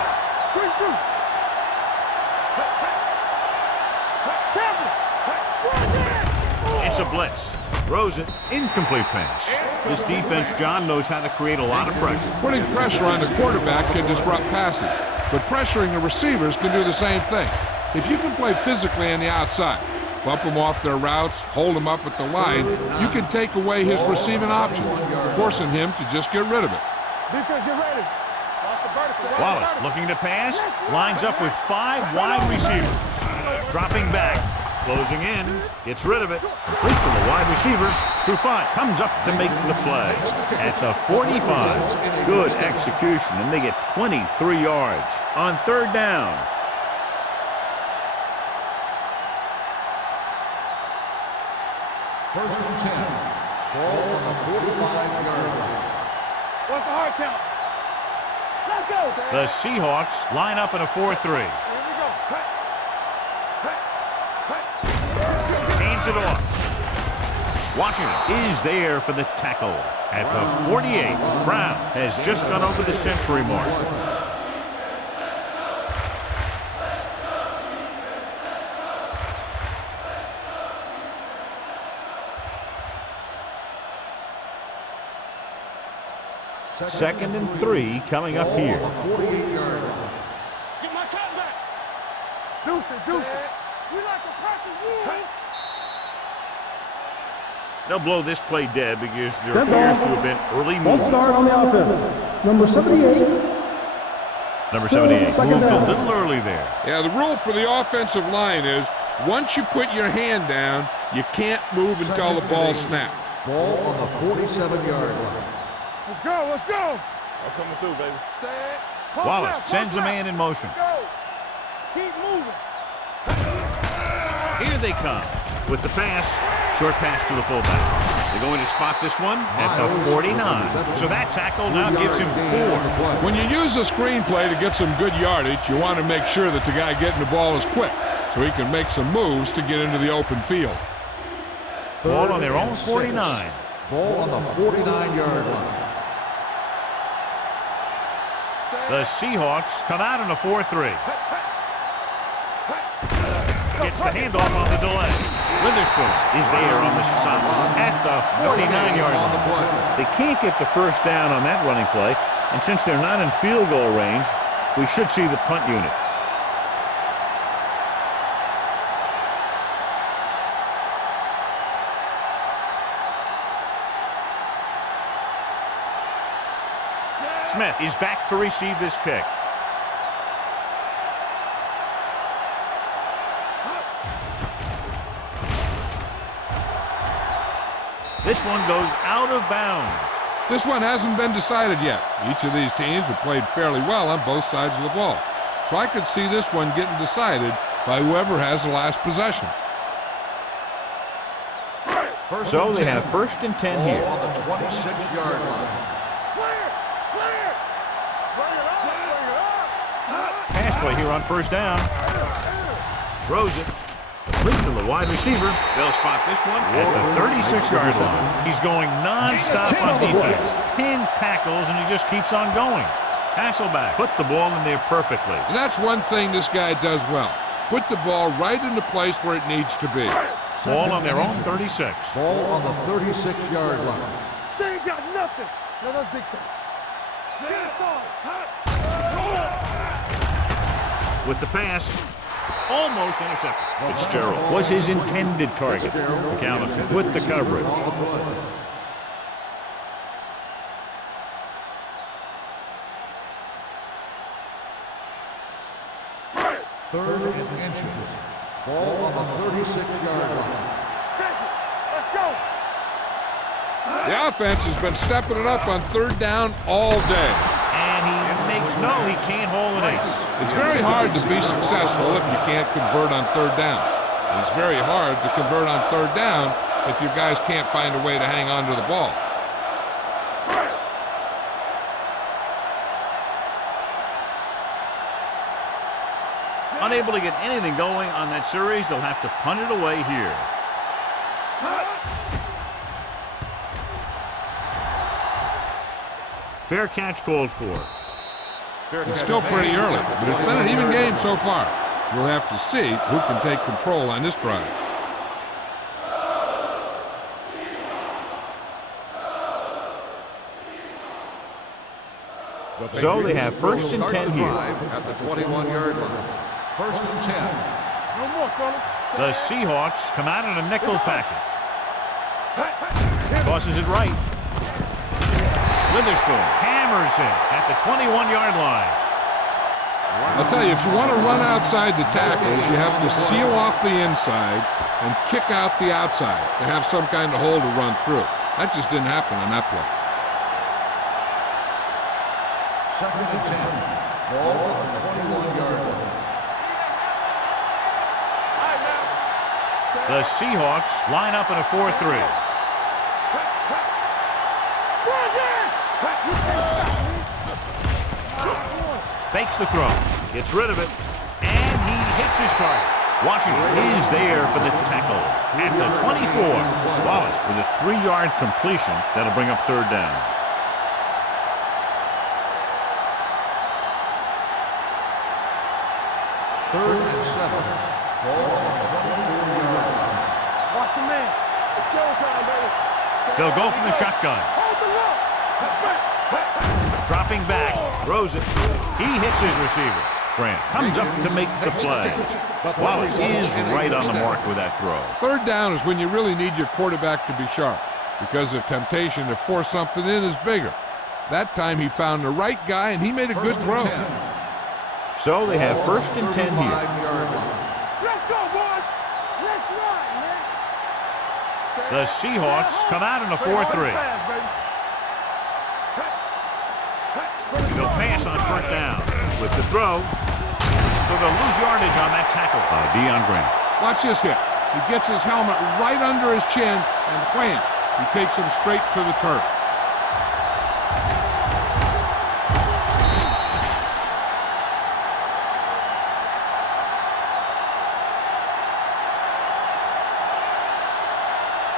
It's a blitz. Throws it. Incomplete pass. This defense, John, knows how to create a lot of pressure. Putting pressure on the quarterback can disrupt passing, but pressuring the receivers can do the same thing. If you can play physically on the outside, bump them off their routes, hold them up at the line, you can take away his receiving options, forcing him to just get rid of it. Defense, get ready. Wallace looking to pass. Lines up with 5 wide receivers. Dropping back. Closing in. Gets rid of it. Complete to the wide receiver. Trufant comes up to make the play. At the 45. Good execution, and they get 23 yards on third down. First and 10. Ball on the 45-yard line. What's the hard count? Let's go. The Seahawks line up in a 4-3. Here we go. Hands it off. Washington is there for the tackle. At the 48, Brown has just gone over the century mark. Second and 3 coming up here. 48-yard line. Get my cut back. Deuce it. We like to practice you. They'll blow this play dead because there Dead appears ball. to have been early Ball movement. start on the offense. Number 78. Number Still 78 second moved down. a little early there. Yeah, the rule for the offensive line is once you put your hand down, you can't move until the ball snaps. Ball on the 47-yard line. Let's go. Let's go. I'm coming through, baby. Set. Wallace sends a man in motion. Go. Keep moving. Here they come with the pass. Short pass to the fullback. They're going to spot this one at the 49. So that tackle now gives him 4. When you use a screenplay to get some good yardage, you want to make sure that the guy getting the ball is quick so he can make some moves to get into the open field. Ball on their own 49. Ball on the 49-yard line. The Seahawks come out in a 4-3. Gets the handoff on the delay. Witherspoon is there on the stop at the 49-yard line. They can't get the first down on that running play, and since they're not in field goal range, we should see the punt unit. Smith is back to receive this kick. This one goes out of bounds. This one hasn't been decided yet. Each of these teams have played fairly well on both sides of the ball. So I could see this one getting decided by whoever has the last possession. So they have first and 10 here. Ball on the 26-yard line. Clear. Bring it up. Pass play here on first down. Throws it. Complete to the wide receiver. They'll spot this one at the 36-yard line. He's going non-stop on defense. 10 tackles, and he just keeps on going. Hasselback put the ball in there perfectly. And that's one thing this guy does well. Put the ball right in the place where it needs to be. Ball on their own 36. Ball on the 36-yard line. They ain't got nothing. No, that's big time. Get it on. with the pass. Almost intercepted. Fitzgerald was his intended target. McAllister with the coverage. Third and inches. Ball on the 36-yard line. Check it. Let's go. The offense has been stepping it up on third down all day. And he can't hold an ace. It's very hard to be successful if you can't convert on third down. And it's very hard to convert on third down if you guys can't find a way to hang on to the ball. Unable to get anything going on that series, they'll have to punt it away here. Fair catch called for. It's still pretty early, but it's been an even game so far. We'll have to see who can take control on this drive. So they have first and 10 here. At the 21-yard line. First and 10. No more, fellas. The Seahawks come out in a nickel package. Tosses it right. Witherspoon hammers him at the 21-yard line. I'll tell you, if you want to run outside the tackles, you have to seal off the inside and kick out the outside to have some kind of hole to run through. That just didn't happen on that play. Second and 10. Ball on the 21-yard line. The Seahawks line up in a 4-3. Fakes the throw, gets rid of it, and he hits his target. Washington is there for the tackle at the 24. Wallace with a 3-yard completion. That'll bring up third down. Third and 7. Ball on the 24-yard line. Watch your man. It's showtime, baby. They'll go from the shotgun. Hold the look. Dropping back, throws it. He hits his receiver. Grant comes up to make the play. Wallace is right on the mark with that throw. Third down is when you really need your quarterback to be sharp because the temptation to force something in is bigger. That time he found the right guy and he made a good throw. So they have first and 10 here. Let's go, boys. Let's ride, man. The Seahawks come out in a 4-3. They'll pass on first down with the throw. So they'll lose yardage on that tackle by Deion Grant. Watch this hit. He gets his helmet right under his chin and wham, he takes him straight to the turf.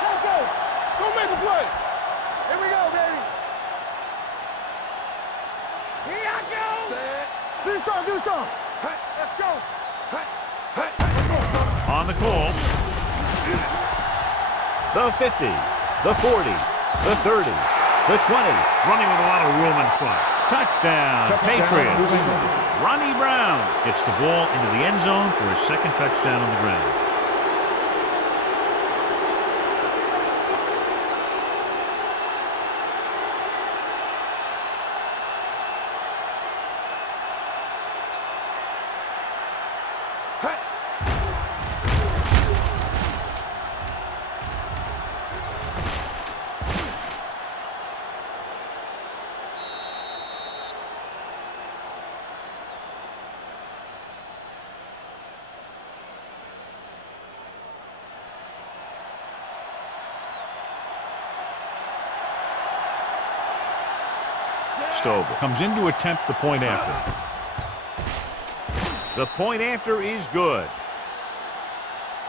Let's go. Go make a play. Here we go, baby. Here I go. Do something. Let's go. On the call. The 50, the 40, the 30, the 20. Running with a lot of room in front. Touchdown, Patriots. Ronnie Brown gets the ball into the end zone for his second touchdown on the ground. Stover comes in to attempt the point after. The point after is good.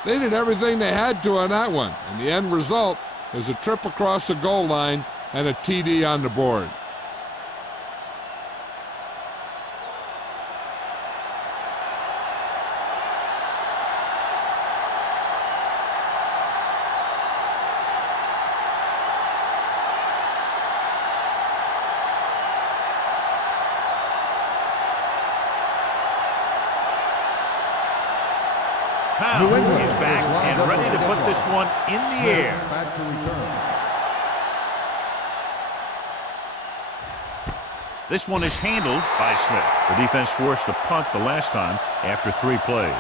They did everything they had to on that one, and the end result is a trip across the goal line and a TD on the board. Pound is back and ready to put this one in the air. Back to return. This one is handled by Smith. The defense forced to punt the last time after 3 plays.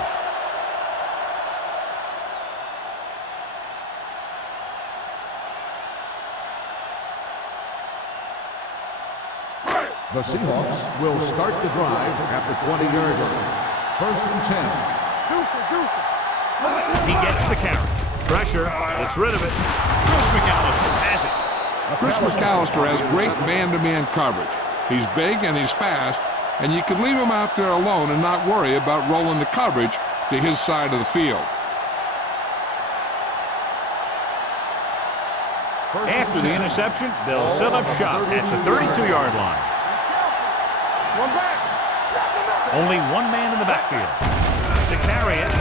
The Seahawks will start the drive at the 20-yard line. 1st and 10. He gets the carry. Pressure. Gets rid of it. Chris McAllister has it. Chris McAllister has great man-to-man coverage. He's big and he's fast, and you can leave him out there alone and not worry about rolling the coverage to his side of the field. After the interception, they'll set up shop at the 32-yard line. Only one man in the backfield to carry it.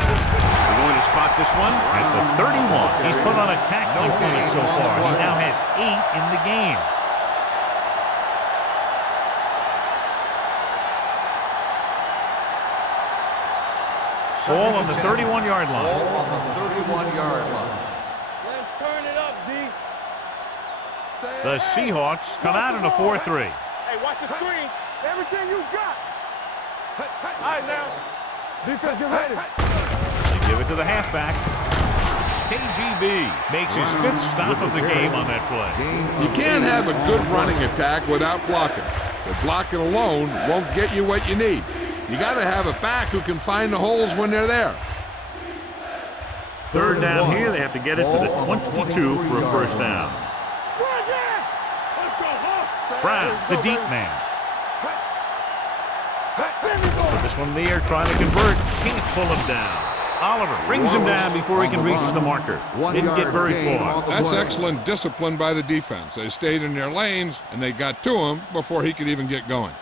We're going to spot this one at the 31. He's put on a tackling clinic so far. He now has 8 in the game. Ball on the 31-yard line. Ball on the 31-yard line. Let's turn it up, D. The Seahawks come out in a 4-3. Hey, watch the screen. Everything you got. All right, now. Defense, get ready. They give it to the halfback. KGB makes his 5th stop of the game on that play. You can't have a good running attack without blocking. But blocking alone won't get you what you need. You got to have a back who can find the holes when they're there. 3rd down here. They have to get it to the 22 for a 1st down. Brown, the deep man. Put this one in the air, trying to convert. Can't pull him down. Oliver brings him down before he can reach the marker. Didn't get very far. That's excellent discipline by the defense. They stayed in their lanes, and they got to him before he could even get going.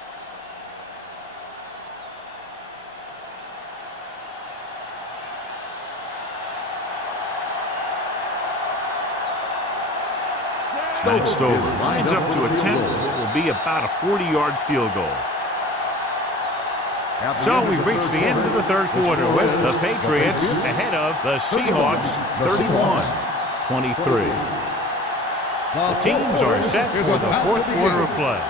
Matt Stover lines up to attempt what will be about a 40-yard field goal. So we've reached the end of the 3rd quarter with the Patriots ahead of the Seahawks 31-23. The teams are set for the 4th quarter of play.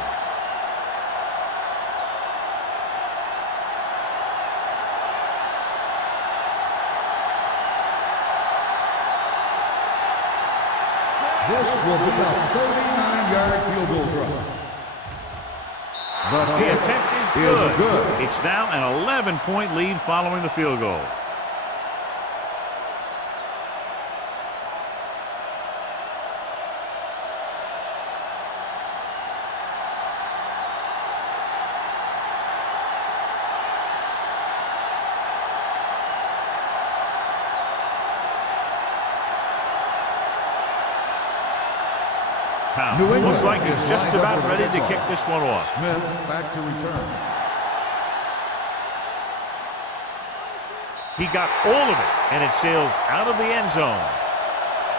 This will be a 39-yard field goal drive. The attempt is good. It's now an 11-point lead following the field goal. Looks like he's just about ready to kick this one off. Smith back to return. He got all of it, and it sails out of the end zone.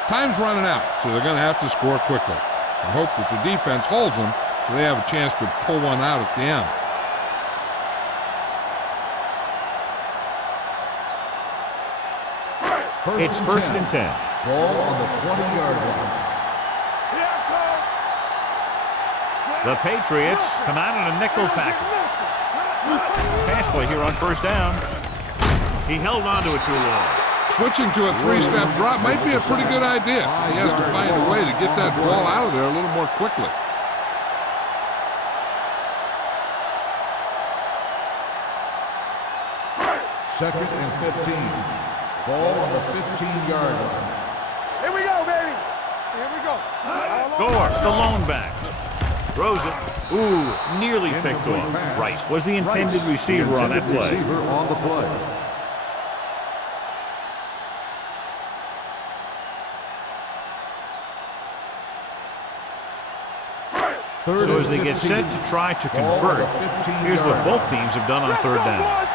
Time's running out, so they're going to have to score quickly. I hope that the defense holds them so they have a chance to pull one out at the end. It's 1st and 10. Ball on the 20-yard line. The Patriots come out in a nickel package. Pass play here on 1st down. He held on to it too long. Switching to a 3-step drop might be a pretty good idea. He has to find a way to get that ball out of there a little more quickly. Second and 15. Ball on the 15-yard line. Here we go, baby. Here we go. Gore, the lone back. Throws it. Ooh, nearly picked off. Right was the intended receiver on that play. Receiver on the play. So as they get set to try to convert, here's what both teams have done on 3rd down.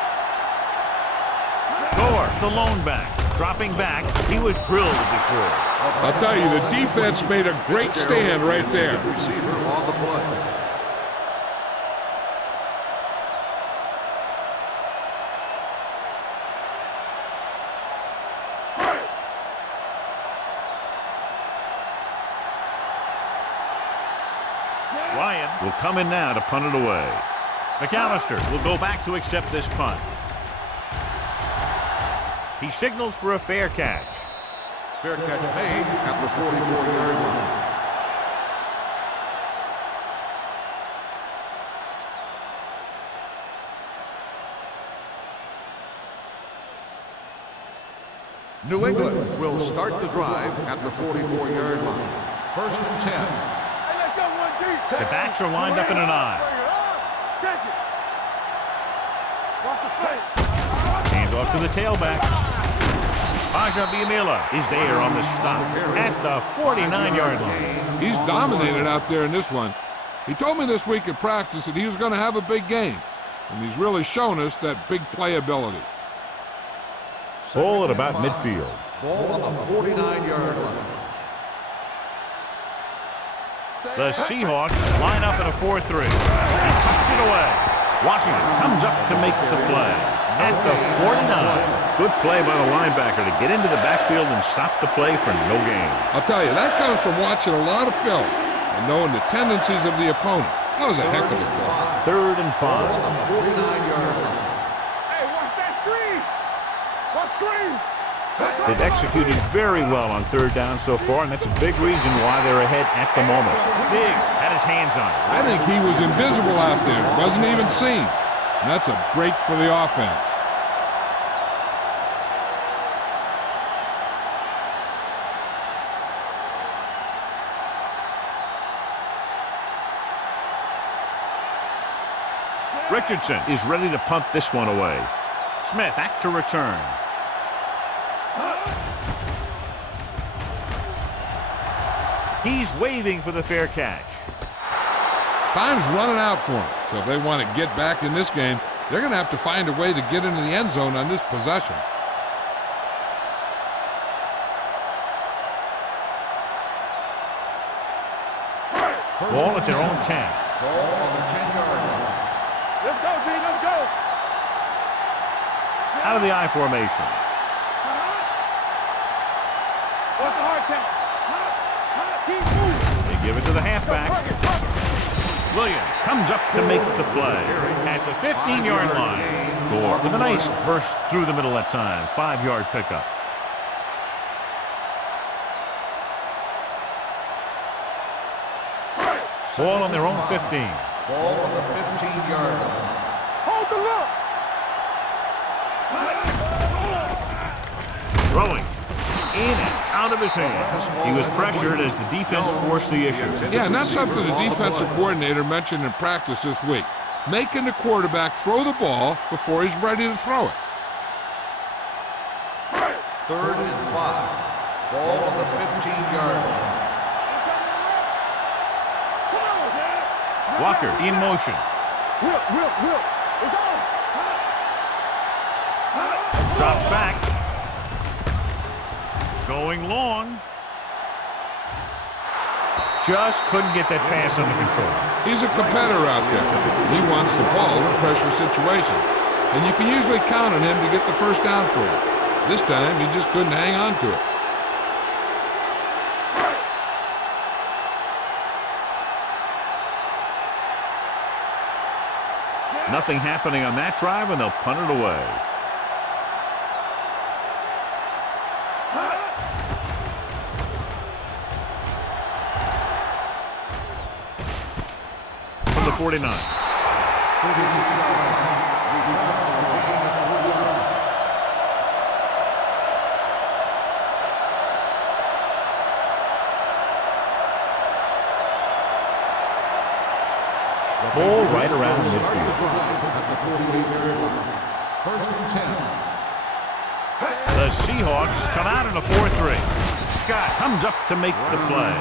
Gore, the lone back, dropping back. He was drilled as he threw. I'll tell you, the defense made a great stand right there. Receiver on the play. will come in now to punt it away. McAllister will go back to accept this punt. He signals for a fair catch. Fair catch made at the 44-yard line. New England will start the drive at the 44-yard line. First and 10. Hey, let's go, 1 deep. The backs are lined up in an eye. Check it. Watch the play. Hand off to the tailback. Aja Biamila is there on the stop at the 49-yard line. He's dominated out there in this one. He told me this week at practice that he was going to have a big game, and he's really shown us that big playability. Ball at about midfield. Ball on the 49-yard line. The Seahawks line up in a 4-3. He tucks it away. Washington comes up to make the play at the 49. Good play by the linebacker to get into the backfield and stop the play for no gain. I'll tell you, that comes from watching a lot of film and knowing the tendencies of the opponent. That was a heck of a play. 3rd and 5. On the 49-yard line. Hey, watch that screen. What screen? They've executed very well on 3rd down so far, and that's a big reason why they're ahead at the moment. Big had his hands on it. I think he was invisible out there. Wasn't even seen. And that's a break for the offense. Richardson is ready to punt this one away. Smith back to return. He's waving for the fair catch. Time's running out for them. So if they want to get back in this game, they're going to have to find a way to get into the end zone on this possession. Ball at their own 10. Ball on the 10-yard line. Let's go, D. Let's go. Out of the I formation. What's the hard count? Keep moving. They give it to the halfback. Williams comes up to make the play at the 15-yard line. Gore with a nice burst through the middle that time. 5-yard pickup. Ball on their own 15. Ball on the 15-yard line. Hold the look. Throwing in and out of his hands. He was pressured as the defense forced the issue. Yeah, and that's something the defensive coordinator mentioned in practice this week. Making the quarterback throw the ball before he's ready to throw it. 3rd and 5. Ball on the 15-yard line. Walker in motion. Whip. It's on. Drops back. Going long. Just couldn't get that pass under control. He's a competitor out there. He wants the ball in pressure situations. And you can usually count on him to get the first down for you. This time, he just couldn't hang on to it. Nothing happening on that drive, and they'll punt it away. From the 49. Ball right around midfield. First and 10. The Seahawks come out in a 4-3. Scott comes up to make the play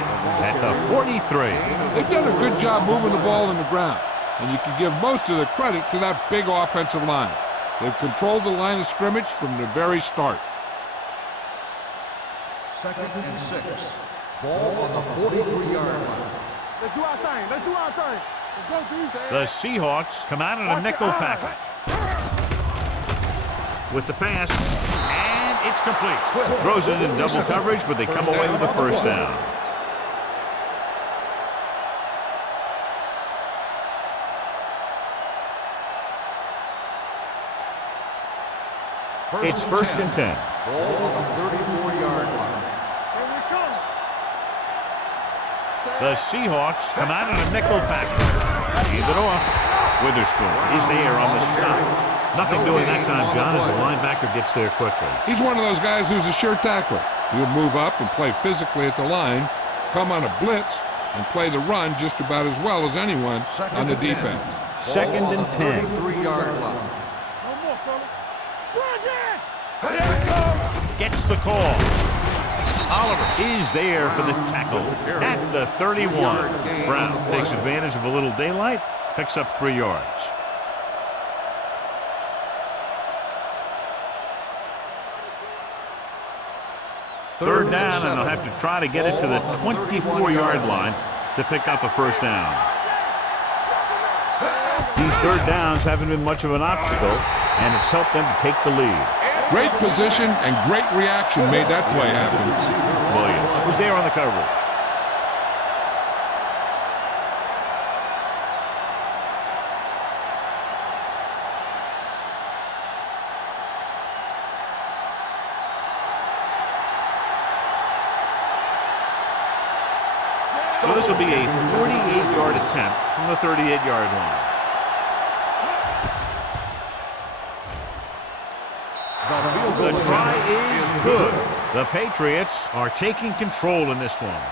at the 43. They've done a good job moving the ball in the ground, and you can give most of the credit to that big offensive line. They've controlled the line of scrimmage from the very start. 2nd and 6. Ball on the 43-yard line. Let's do our thing. Let's do our thing. Let's go, D. The Seahawks come out in a nickel package. With the pass, and it's complete. Throws it in double coverage, but they come away with the first down. It's first and 10. Ball on the 34-yard line. Here we come. The Seahawks come out in a nickel package. Hand it off. Witherspoon is there on the stop. Nothing doing that time, John, as the linebacker gets there quickly. He's one of those guys who's a sure tackler. He'll move up and play physically at the line, come on a blitz, and play the run just about as well as anyone on the defense. Second and 10. 33-yard line. No more, fella. Run again. Here it comes. Gets the call. Oliver is there for the tackle at the 31. Brown takes advantage of a little daylight, picks up 3 yards. Third down, and they'll have to try to get it to the 24-yard line to pick up a first down. These third downs haven't been much of an obstacle, and it's helped them to take the lead. Great position and great reaction made that play happen. Williams, who's there on the coverage. So this will be a 48-yard attempt from the 38-yard line. The try is good. The Patriots are taking control in this one.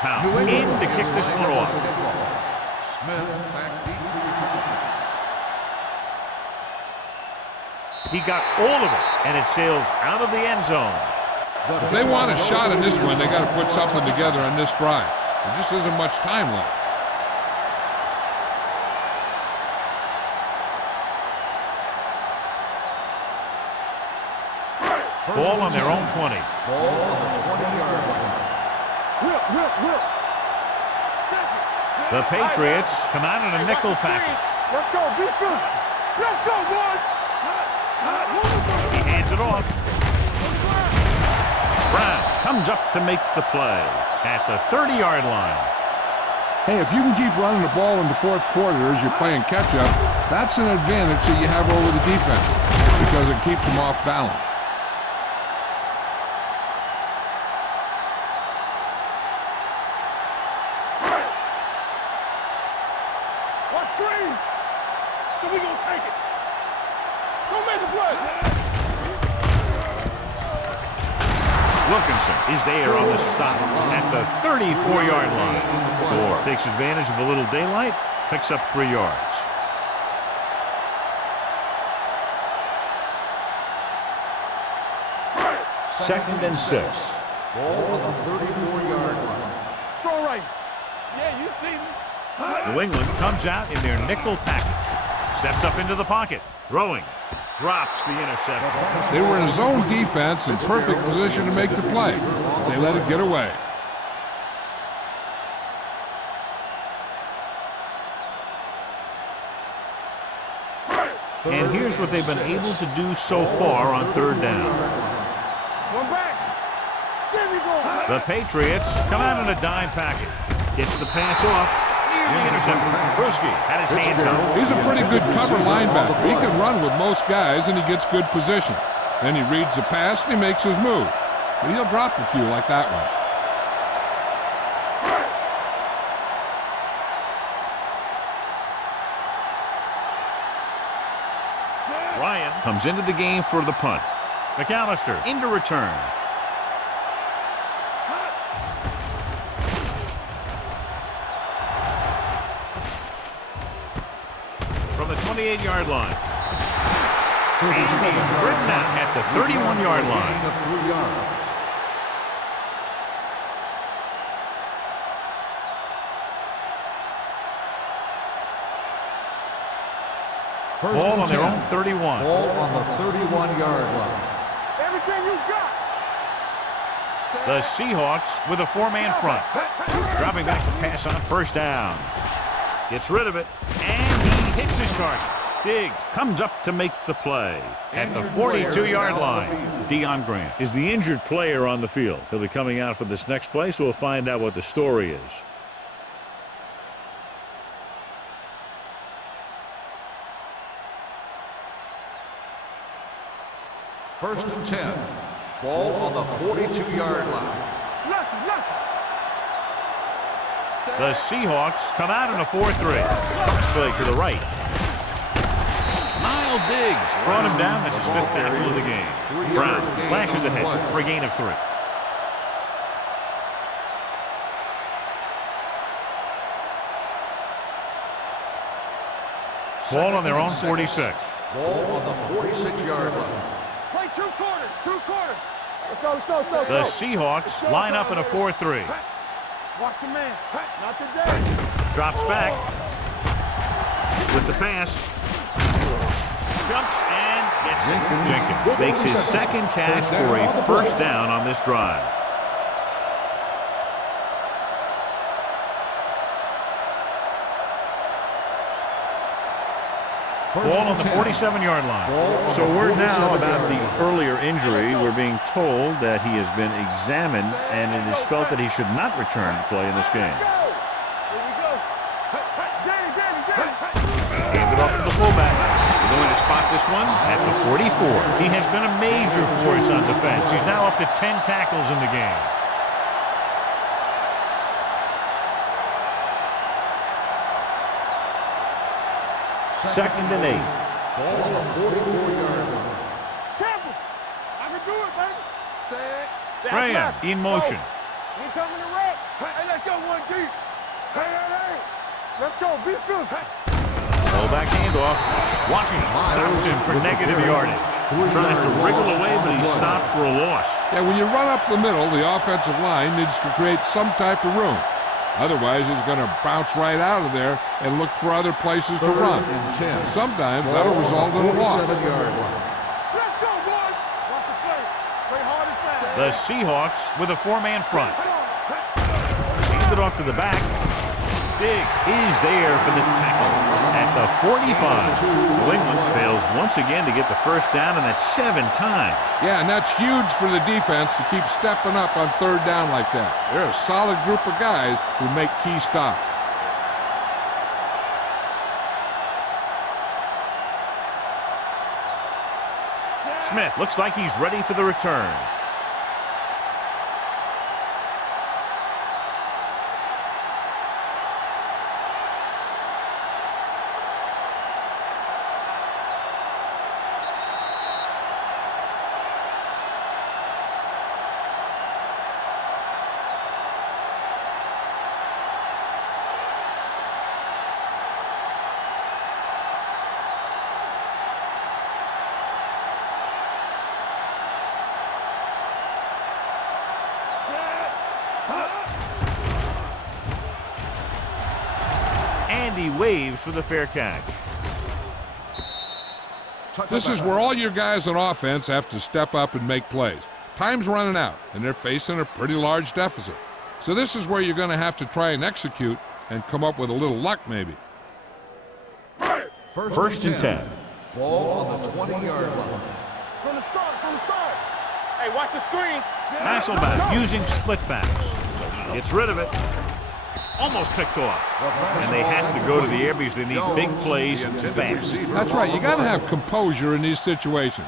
Powell in to kick this one off. Smith back deep to return. He got all of it, and it sails out of the end zone. If they want a shot in this one, they got to put something together on this drive. There just isn't much time left. Ball on their own 20. Ball on the 20-yard line. Whip. The Patriots come out in a nickel package. Let's go. Be physical. Let's go, boys. He hands it off. Brown comes up to make the play at the 30-yard line. Hey, if you can keep running the ball in the fourth quarter as you're playing catch-up, that's an advantage that you have over the defense because it keeps them off balance. What screen? So we gonna take it. Go make a play. Wilkinson is there on the stop at the 34-yard line. Gore takes advantage of a little daylight, picks up 3 yards. Second and 6. Ball on the 34-yard line. Strong right. Yeah, you see me. New England comes out in their nickel package. Steps up into the pocket. Throwing. Drops the interception. They were in zone defense in perfect position to make the play. They let it get away. And here's what they've been able to do so far on third down. One back. There we go. The Patriots come out in a dime package. Gets the pass off. Nearly intercepted. Bruschi had his hands up. He's a pretty good cover linebacker. He can run with most guys, and he gets good position. Then he reads the pass, and he makes his move. But he'll drop a few like that one. Ryan comes into the game for the punt. McAllister into return. From the 28-yard line. And he's written out at the 31-yard line. Of 3 yards. Ball on their own 31. Ball on the 31-yard line. Everything you got. The Seahawks with a 4-man front. Dropping back to pass on first down. Gets rid of it, and he hits his target. Diggs comes up to make the play at the 42-yard line. Dion Grant is the injured player on the field. He'll be coming out for this next play, so we'll find out what the story is. First and 10. Ball on the 42-yard line. The Seahawks come out in a 4-3. Box play to the right. Miles Diggs brought him down. That's his 5th tackle of the game. Brown slashes ahead for a gain of 3. Ball on their own 46. Ball on the 46-yard line. Play 2 quarters, 2 quarters. Let's go, let's go, let's go. The Seahawks line up in a 4-3. Watch your man. Not today. Drops back with the pass. Jumps and gets it. Jenkins makes his 2nd catch for a 1st down on this drive. Ball on the 47-yard line. So word now about the earlier injury. We're being told that he has been examined, and it is felt that he should not return to play in this game. Handed off to the fullback. We're going to spot this one at the 44. He has been a major force on defense. He's now up to 10 tackles in the game. Second and 8. Ball on the 44-yard line. Careful. I can do it, baby. Set. Graham in motion. He coming to wreck. Hey, let's go 1 deep. Hey. Let's go. Be fierce. Fullback handoff. Washington stops him for negative yardage. Tries to wriggle away, but he's stopped for a loss. Yeah, when you run up the middle, the offensive line needs to create some type of room. Otherwise, he's going to bounce right out of there and look for other places to run. Sometimes that'll result in a loss. Let's go, boys. Watch the play. Play hard and fast. The Seahawks with a 4-man front. Handed off to the back. Diggs is there for the tackle at the 45. New England fails once again to get the 1st down, and that's 7 times. Yeah, and that's huge for the defense to keep stepping up on 3rd down like that. They're a solid group of guys who make key stops. Smith looks like he's ready for the return. And he waves for the fair catch. This is where all your guys on offense have to step up and make plays. Time's running out, and they're facing a pretty large deficit. So this is where you're going to have to try and execute and come up with a little luck maybe. First and 10. Ball on the 20-yard line. From the start. Hey, watch the screen. Hasselback using split backs. Gets rid of it. Almost picked off. And they have to go to the air because they need big plays fast. That's right. You got to have composure in these situations.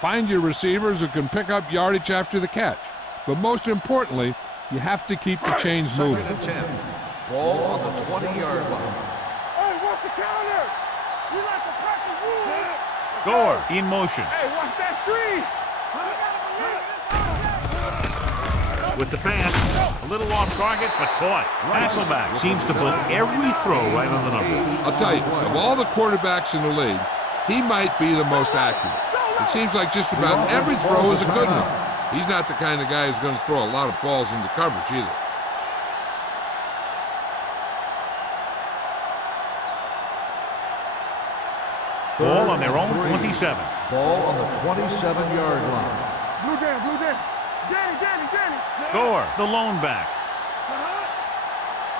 Find your receivers who can pick up yardage after the catch. But most importantly, you have to keep the chains moving. 2nd and 10. Ball on the 20-yard line. Hey, watch the counter. You like the Packers rule. Gore in motion. Hey, watch that screen. With the pass, a little off target, but caught. Hasselback seems to put every throw right on the numbers. I'll tell you, of all the quarterbacks in the league, he might be the most accurate. It seems like just about every throw is a good one. He's not the kind of guy who's going to throw a lot of balls into coverage either. Ball on their own 27. Ball on the 27-yard line. Blue down. Danny. Gore, the lone back.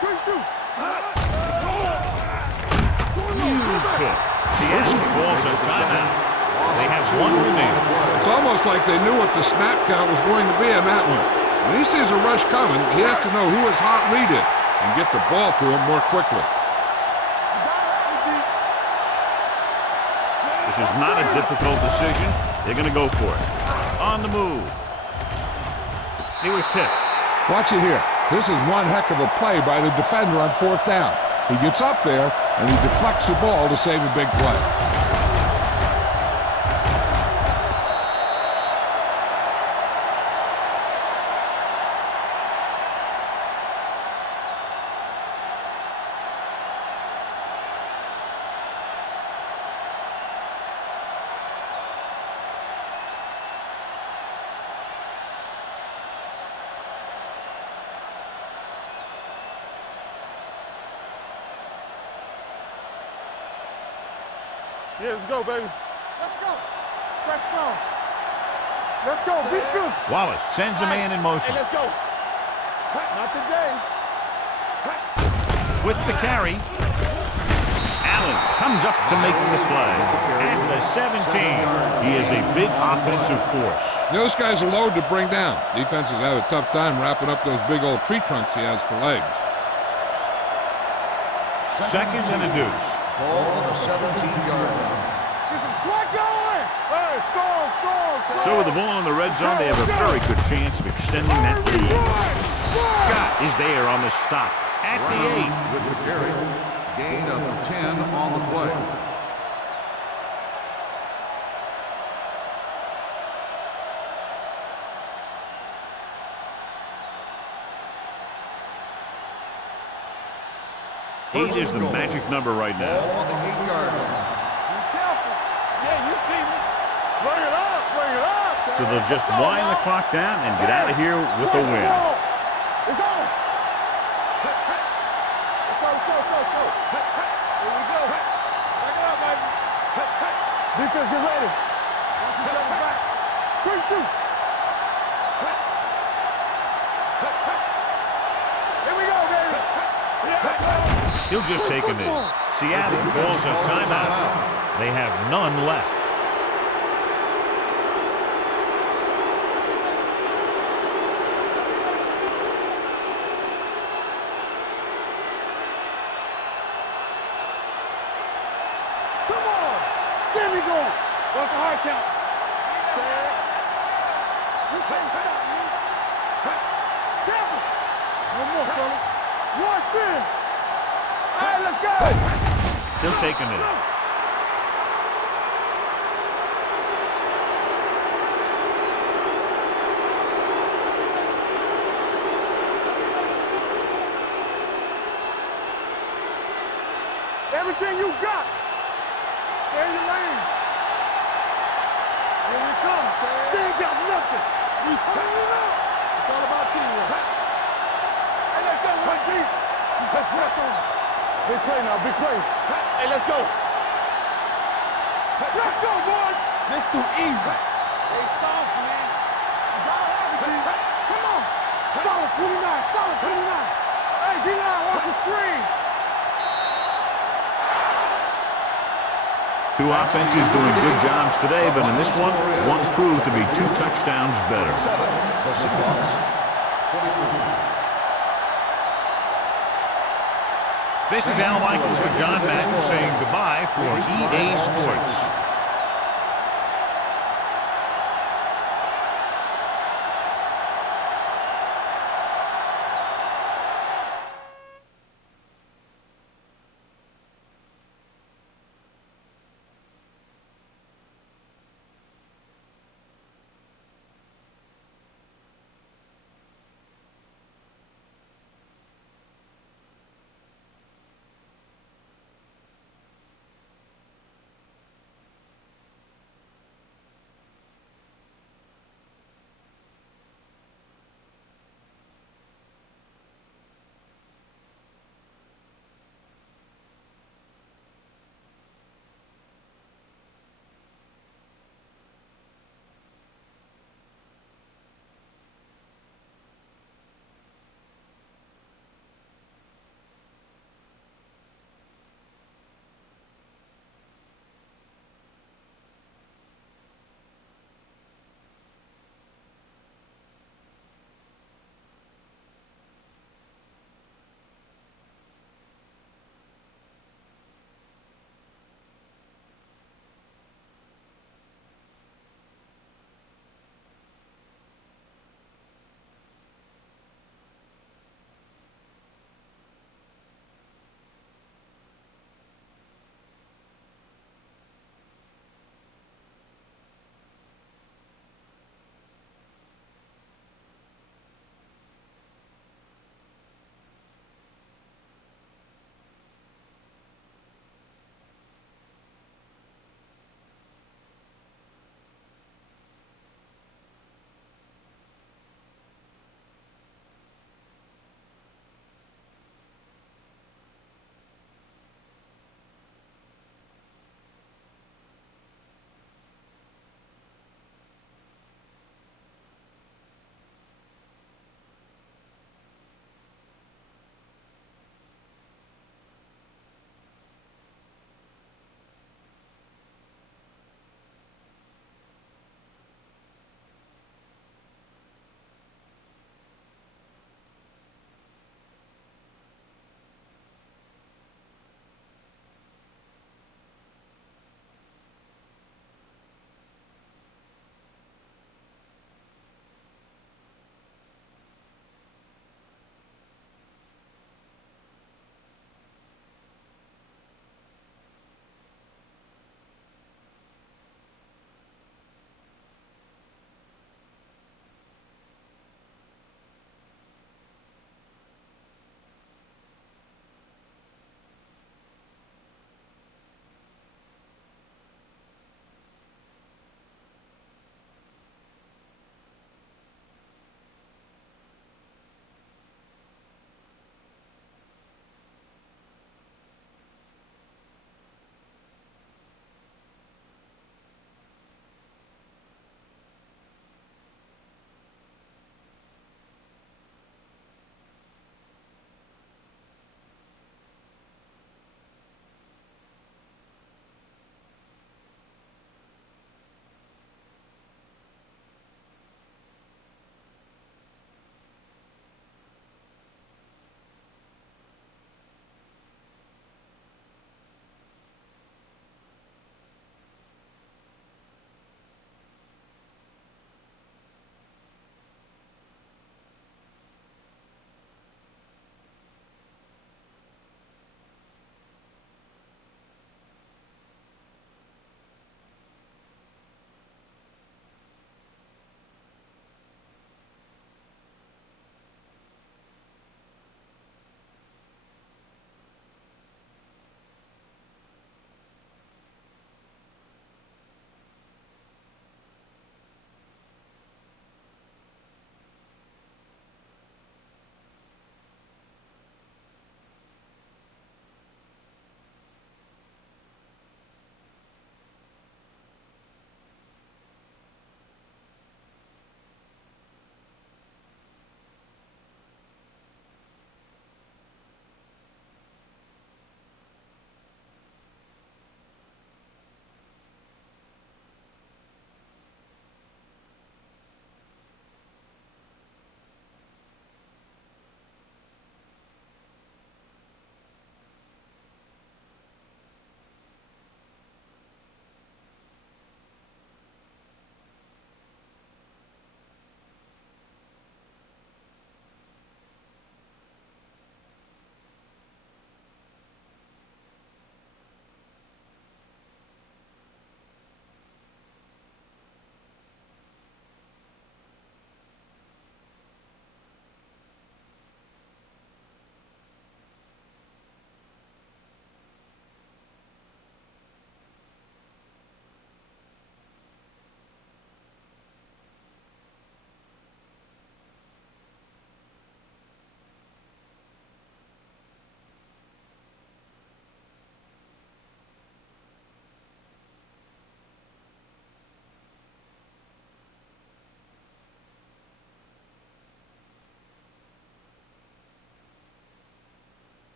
Good shoot. hit. Seattle calls a timeout. They have one remaining. It's almost like they knew what the snap count was going to be in that one. When he sees a rush coming, he has to know who his hot lead is and get the ball to him more quickly. This is not a difficult decision. They're going to go for it. On the move. He was tipped. Watch it here. This is one heck of a play by the defender on 4th down. He gets up there, and he deflects the ball to save a big play. Yeah, let's go, baby. Let's go. Stretch strong. Let's go. Be good. Wallace sends a man in motion. Hey, let's go. Not today. With the carry. Allen comes up to make the play. At the 17, he is a big offensive force. Those guys are load to bring down. Defenses have a tough time wrapping up those big old tree trunks he has for legs. Second and a deuce. Ball on the 17-yard line. Get some slack going. Hey, score. So with the ball in the red zone, they have a very good chance of extending that lead. Scott is there on the stop at the 8. With the carry. Gain of 10 on the play. Eight is the magic number right Ball now. on the 8-yard line. Be careful. Yeah, you see me. Bring it up. So they'll just wind the clock down and get out of here with a win. It's on. Let's go. Here we go. Back it up, baby. Defense, get ready. Watch each other back. Quick shoot. Here we go, baby. He'll just take a knee. Seattle calls a timeout. They have none left. Come on. There we go. What's the hard count? Set. You can't stop me. Careful. One more, fella. Rush in. All right, let's go. He'll take a knee. Everything you got. Stay in your lane. Here we come. They ain't got nothing. We turn it up. It's all about teamwork. Hey, let's go, one deep. You put press on. Big play now, big play. Hey, let's go. Let's go, boys. This too easy. Hey, soft, man. You gotta have it, G. Come on. Solid 29. Hey, D-line, watch the screen. Two offenses doing good jobs today, but in this one proved to be 2 touchdowns better. 7, the Seahawks. 23. This is Al Michaels with John Madden saying goodbye for EA Sports.